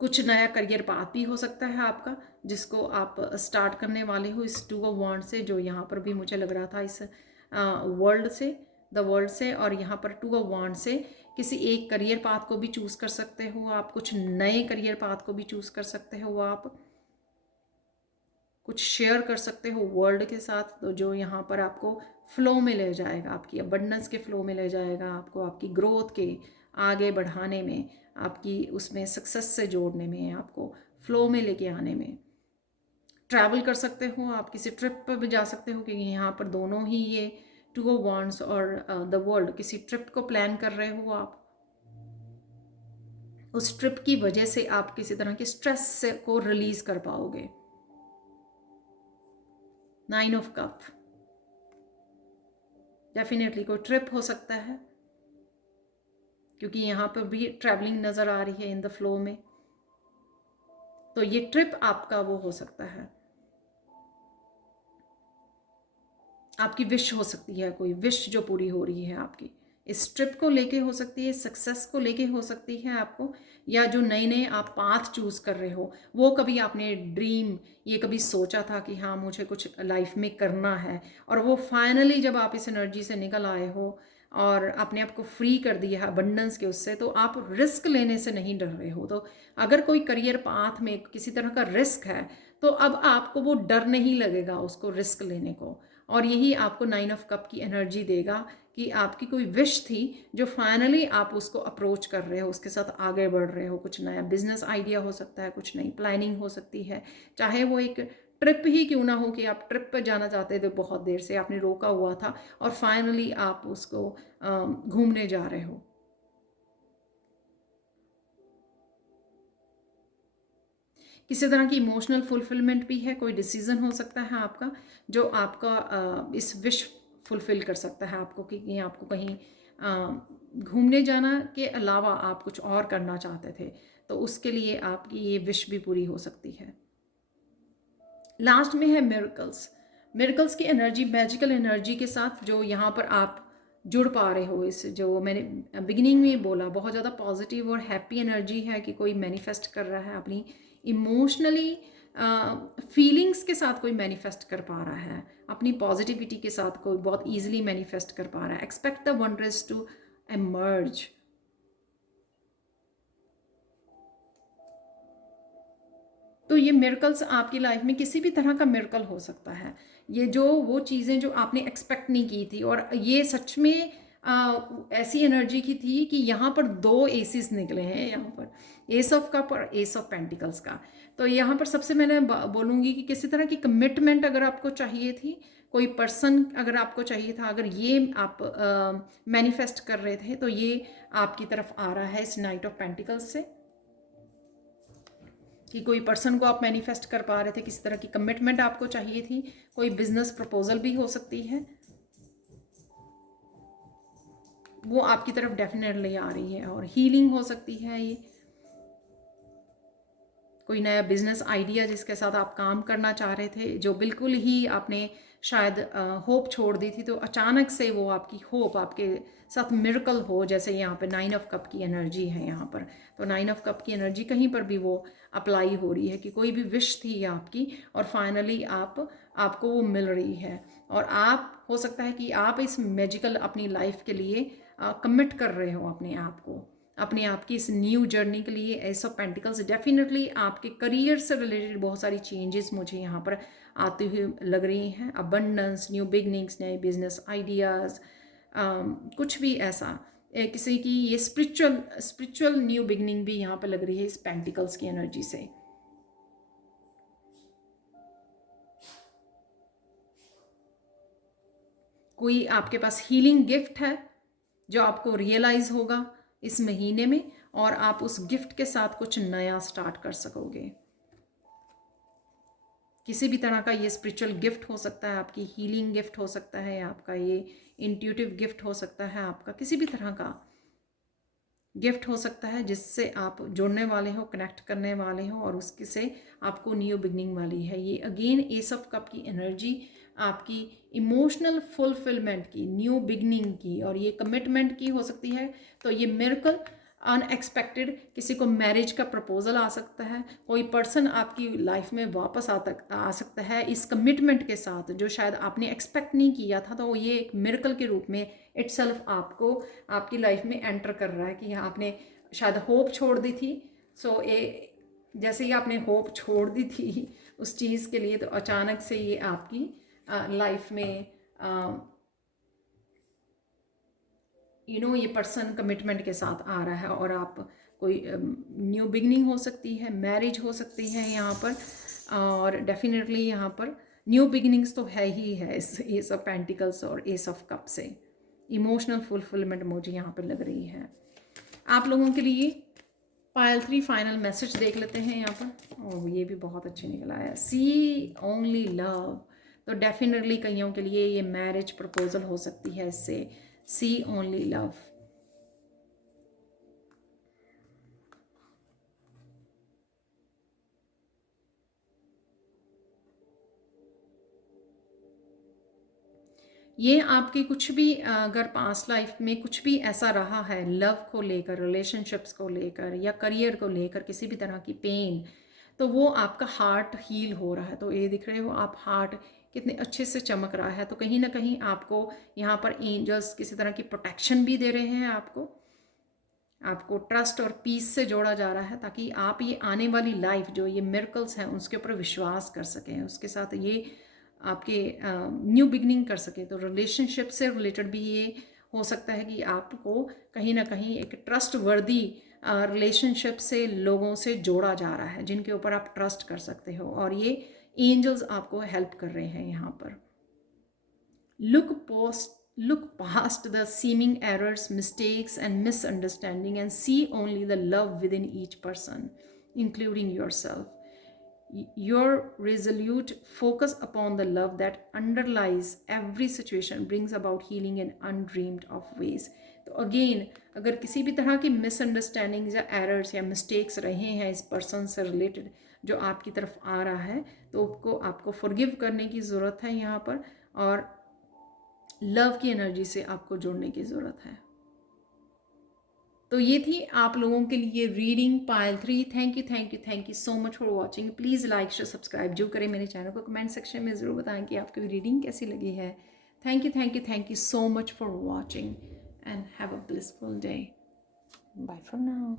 कुछ नया करियर पाथ भी हो सकता है आपका, जिसको आप स्टार्ट करने वाले हो इस 2 ऑफ वांड से, जो यहाँ पर भी मुझे लग रहा था इस वर्ल्ड से, द वर्ल्ड से, और यहाँ पर 2 ऑफ वांड से किसी एक करियर पाथ को भी चूज़ कर सकते हो आप, कुछ नए करियर पाथ को भी चूज़ कर सकते हो आप, कुछ शेयर कर सकते हो वर्ल्ड के साथ, तो जो यहाँ पर आपको फ्लो में ले जाएगा, आपकी अबंडेंस के फ्लो में ले जाएगा, आपको आपकी ग्रोथ के आगे बढ़ाने में, आपकी उसमें सक्सेस से जोड़ने में, आपको फ्लो में लेके आने में। ट्रैवल कर सकते हो आप, किसी ट्रिप पर भी जा सकते हो, क्योंकि यहाँ पर दोनों ही ये 2 ऑफ वांड्स और द वर्ल्ड, किसी ट्रिप को प्लान कर रहे हो आप। उस ट्रिप की वजह से आप किसी तरह के स्ट्रेस से को रिलीज कर पाओगे। 9 ऑफ कप, डेफिनेटली कोई ट्रिप हो सकता है, क्योंकि यहाँ पर भी ट्रैवलिंग नज़र आ रही है इन द फ्लो में, तो ये ट्रिप आपका वो हो सकता है, आपकी विश हो सकती है, कोई विश जो पूरी हो रही है आपकी, इस ट्रिप को लेके हो सकती है, सक्सेस को लेके हो सकती है आपको, या जो नए नए आप पाथ चूज़ कर रहे हो, वो कभी आपने ड्रीम ये कभी सोचा था कि हाँ मुझे कुछ लाइफ में करना है, और वो फाइनली जब आप इस एनर्जी से निकल आए हो और अपने आप को फ्री कर दिया है अबंडेंस के उससे, तो आप रिस्क लेने से नहीं डर रहे हो। तो अगर कोई करियर पाथ में किसी तरह का रिस्क है, तो अब आपको वो डर नहीं लगेगा उसको रिस्क लेने को, और यही आपको 9 ऑफ कप की एनर्जी देगा कि आपकी कोई विश थी जो फाइनली आप उसको अप्रोच कर रहे हो, उसके साथ आगे बढ़ रहे हो। कुछ नया बिजनेस आइडिया हो सकता है, कुछ नई प्लानिंग हो सकती है, चाहे वो एक ट्रिप ही क्यों ना हो कि आप ट्रिप पर जाना चाहते थे, बहुत देर से आपने रोका हुआ था और फाइनली आप उसको घूमने जा रहे हो। किसी तरह की इमोशनल फुलफिलमेंट भी है, कोई डिसीजन हो सकता है आपका जो आपका इस विश फुलफिल कर सकता है आपको, कि आपको कहीं घूमने जाना के अलावा आप कुछ और करना चाहते थे, तो उसके लिए आपकी ये विश भी पूरी हो सकती है। लास्ट में है मिरेकल्स, मिरेकल्स की एनर्जी, मैजिकल एनर्जी के साथ जो यहाँ पर आप जुड़ पा रहे हो, इस जो मैंने बिगिनिंग में बोला, बहुत ज़्यादा पॉजिटिव और हैप्पी एनर्जी है कि कोई मैनिफेस्ट कर रहा है अपनी इमोशनली फीलिंग्स के साथ, कोई मैनिफेस्ट कर पा रहा है अपनी पॉजिटिविटी के साथ, कोई बहुत ईजिली मैनिफेस्ट कर पा रहा है। Expect the wonders to emerge. तो ये मिरेकल्स आपकी लाइफ में किसी भी तरह का मिरेकल हो सकता है, ये जो वो चीज़ें जो आपने एक्सपेक्ट नहीं की थी, और ये सच में ऐसी एनर्जी की थी कि यहाँ पर 2 एसेस निकले हैं, यहाँ पर एस ऑफ कप और एस ऑफ पेंटिकल्स का। तो यहाँ पर सबसे मैंने बोलूँगी कि किसी तरह की कमिटमेंट अगर आपको चाहिए थी, कोई पर्सन अगर आपको चाहिए था, अगर ये आप मैनिफेस्ट कर रहे थे, तो ये आपकी तरफ आ रहा है इस नाइट ऑफ पेंटिकल्स से, कि कोई पर्सन को आप मैनिफेस्ट कर पा रहे थे, किसी तरह की कमिटमेंट आपको चाहिए थी, कोई बिजनेस प्रपोजल भी हो सकती है, वो आपकी तरफ डेफिनेटली आ रही है। और हीलिंग हो सकती है, ये कोई नया बिजनेस आइडिया जिसके साथ आप काम करना चाह रहे थे, जो बिल्कुल ही आपने शायद होप छोड़ दी थी, तो अचानक से वो आपकी होप आपके साथ मिरेकल हो, जैसे यहाँ पे 9 ऑफ कप की एनर्जी है यहाँ पर, तो 9 ऑफ कप की एनर्जी कहीं पर भी वो अप्लाई हो रही है कि कोई भी विश थी आपकी और फाइनली आपको वो मिल रही है, और आप हो सकता है कि आप इस मैजिकल अपनी लाइफ के लिए कमिट कर रहे हो अपने आप की इस न्यू जर्नी के लिए। एस ऑफ पेंटिकल्स डेफिनेटली आपके करियर से रिलेटेड बहुत सारी चेंजेस मुझे यहाँ पर आती हुई लग रही हैं, अबंडेंस, न्यू बिगनिंग्स, नए बिजनेस आइडियाज़, कुछ भी ऐसा, किसी की ये स्पिरिचुअल न्यू बिगनिंग भी यहाँ पर लग रही है इस पेंटिकल्स की एनर्जी से। कोई आपके पास हीलिंग गिफ्ट है जो आपको रियलाइज होगा इस महीने में, और आप उस गिफ्ट के साथ कुछ नया स्टार्ट कर सकोगे। किसी भी तरह का ये स्पिरिचुअल गिफ्ट हो सकता है, आपकी हीलिंग गिफ्ट हो सकता है, आपका ये इंट्यूटिव गिफ्ट हो सकता है, आपका किसी भी तरह का गिफ्ट हो सकता है जिससे आप जुड़ने वाले हो, कनेक्ट करने वाले हो और उसके से आपको न्यू बिगनिंग वाली है। ये अगेन एस ऑफ कप की एनर्जी आपकी इमोशनल फुलफिलमेंट की, न्यू बिगनिंग की और ये कमिटमेंट की हो सकती है। तो ये मिरेकल अनएक्सपेक्टेड, किसी को मैरिज का प्रपोजल आ सकता है, कोई पर्सन आपकी लाइफ में वापस आ सकता है इस कमिटमेंट के साथ जो शायद आपने एक्सपेक्ट नहीं किया था। तो ये एक मिरेकल के रूप में इटसेल्फ आपको आपकी लाइफ में एंटर कर रहा है कि आपने शायद होप छोड़ दी थी। सो जैसे ही आपने होप छोड़ दी थी उस चीज़ के लिए, तो अचानक से ये आपकी लाइफ में ये पर्सन कमिटमेंट के साथ आ रहा है और आप कोई न्यू बिगनिंग हो सकती है, मैरिज हो सकती है यहाँ पर। और डेफिनेटली यहाँ पर न्यू बिगिनिंग्स तो है ही है इस एस ऑफ पेंटिकल्स और एस ऑफ कप से। इमोशनल फुलफिलमेंट मुझे यहाँ पर लग रही है आप लोगों के लिए। पायल 3 फाइनल मैसेज देख लेते हैं यहाँ पर। और ये भी बहुत अच्छे निकला है, सी ओनली लव। तो डेफिनेटली कईयों के लिए ये मैरिज प्रपोजल हो सकती है इससे, सी ओनली लव। ये आपके कुछ भी अगर पास्ट लाइफ में कुछ भी ऐसा रहा है लव को लेकर, रिलेशनशिप्स को लेकर या करियर को लेकर, किसी भी तरह की पेन, तो वो आपका हार्ट हील हो रहा है। तो ये दिख रहे हो आप, हार्ट कितने अच्छे से चमक रहा है। तो कहीं ना कहीं आपको यहाँ पर एंजल्स किसी तरह की प्रोटेक्शन भी दे रहे हैं, आपको ट्रस्ट और पीस से जोड़ा जा रहा है ताकि आप ये आने वाली लाइफ जो ये मिरेकल्स हैं उसके ऊपर विश्वास कर सकें, उसके साथ ये आपके न्यू बिगनिंग कर सकें। तो रिलेशनशिप से रिलेटेड भी ये हो सकता है कि आपको कहीं ना कहीं एक ट्रस्ट वर्दी रिलेशनशिप से लोगों से जोड़ा जा रहा है जिनके ऊपर आप ट्रस्ट कर सकते हो और ये एंजल्स आपको हेल्प कर रहे हैं यहाँ पर। Look past the seeming errors, mistakes, and misunderstanding and see only the love within each person, including yourself. Your resolute focus upon the love that underlies every situation brings about healing in undreamed of ways. तो again अगर किसी भी तरह की misunderstanding या errors या mistakes रहे हैं इस पर्सन से रिलेटेड जो आपकी तरफ आ रहा है, तो आपको फॉरगिव करने की ज़रूरत है यहाँ पर और लव की एनर्जी से आपको जोड़ने की ज़रूरत है। तो ये थी आप लोगों के लिए reading Payal 3। Thank you so much for watching. Please like share subscribe जो करें मेरे चैनल को। कमेंट सेक्शन में ज़रूर बताएं कि आपकी रीडिंग कैसी लगी है। Thank you so much for watching and have a blissful day. Bye for now.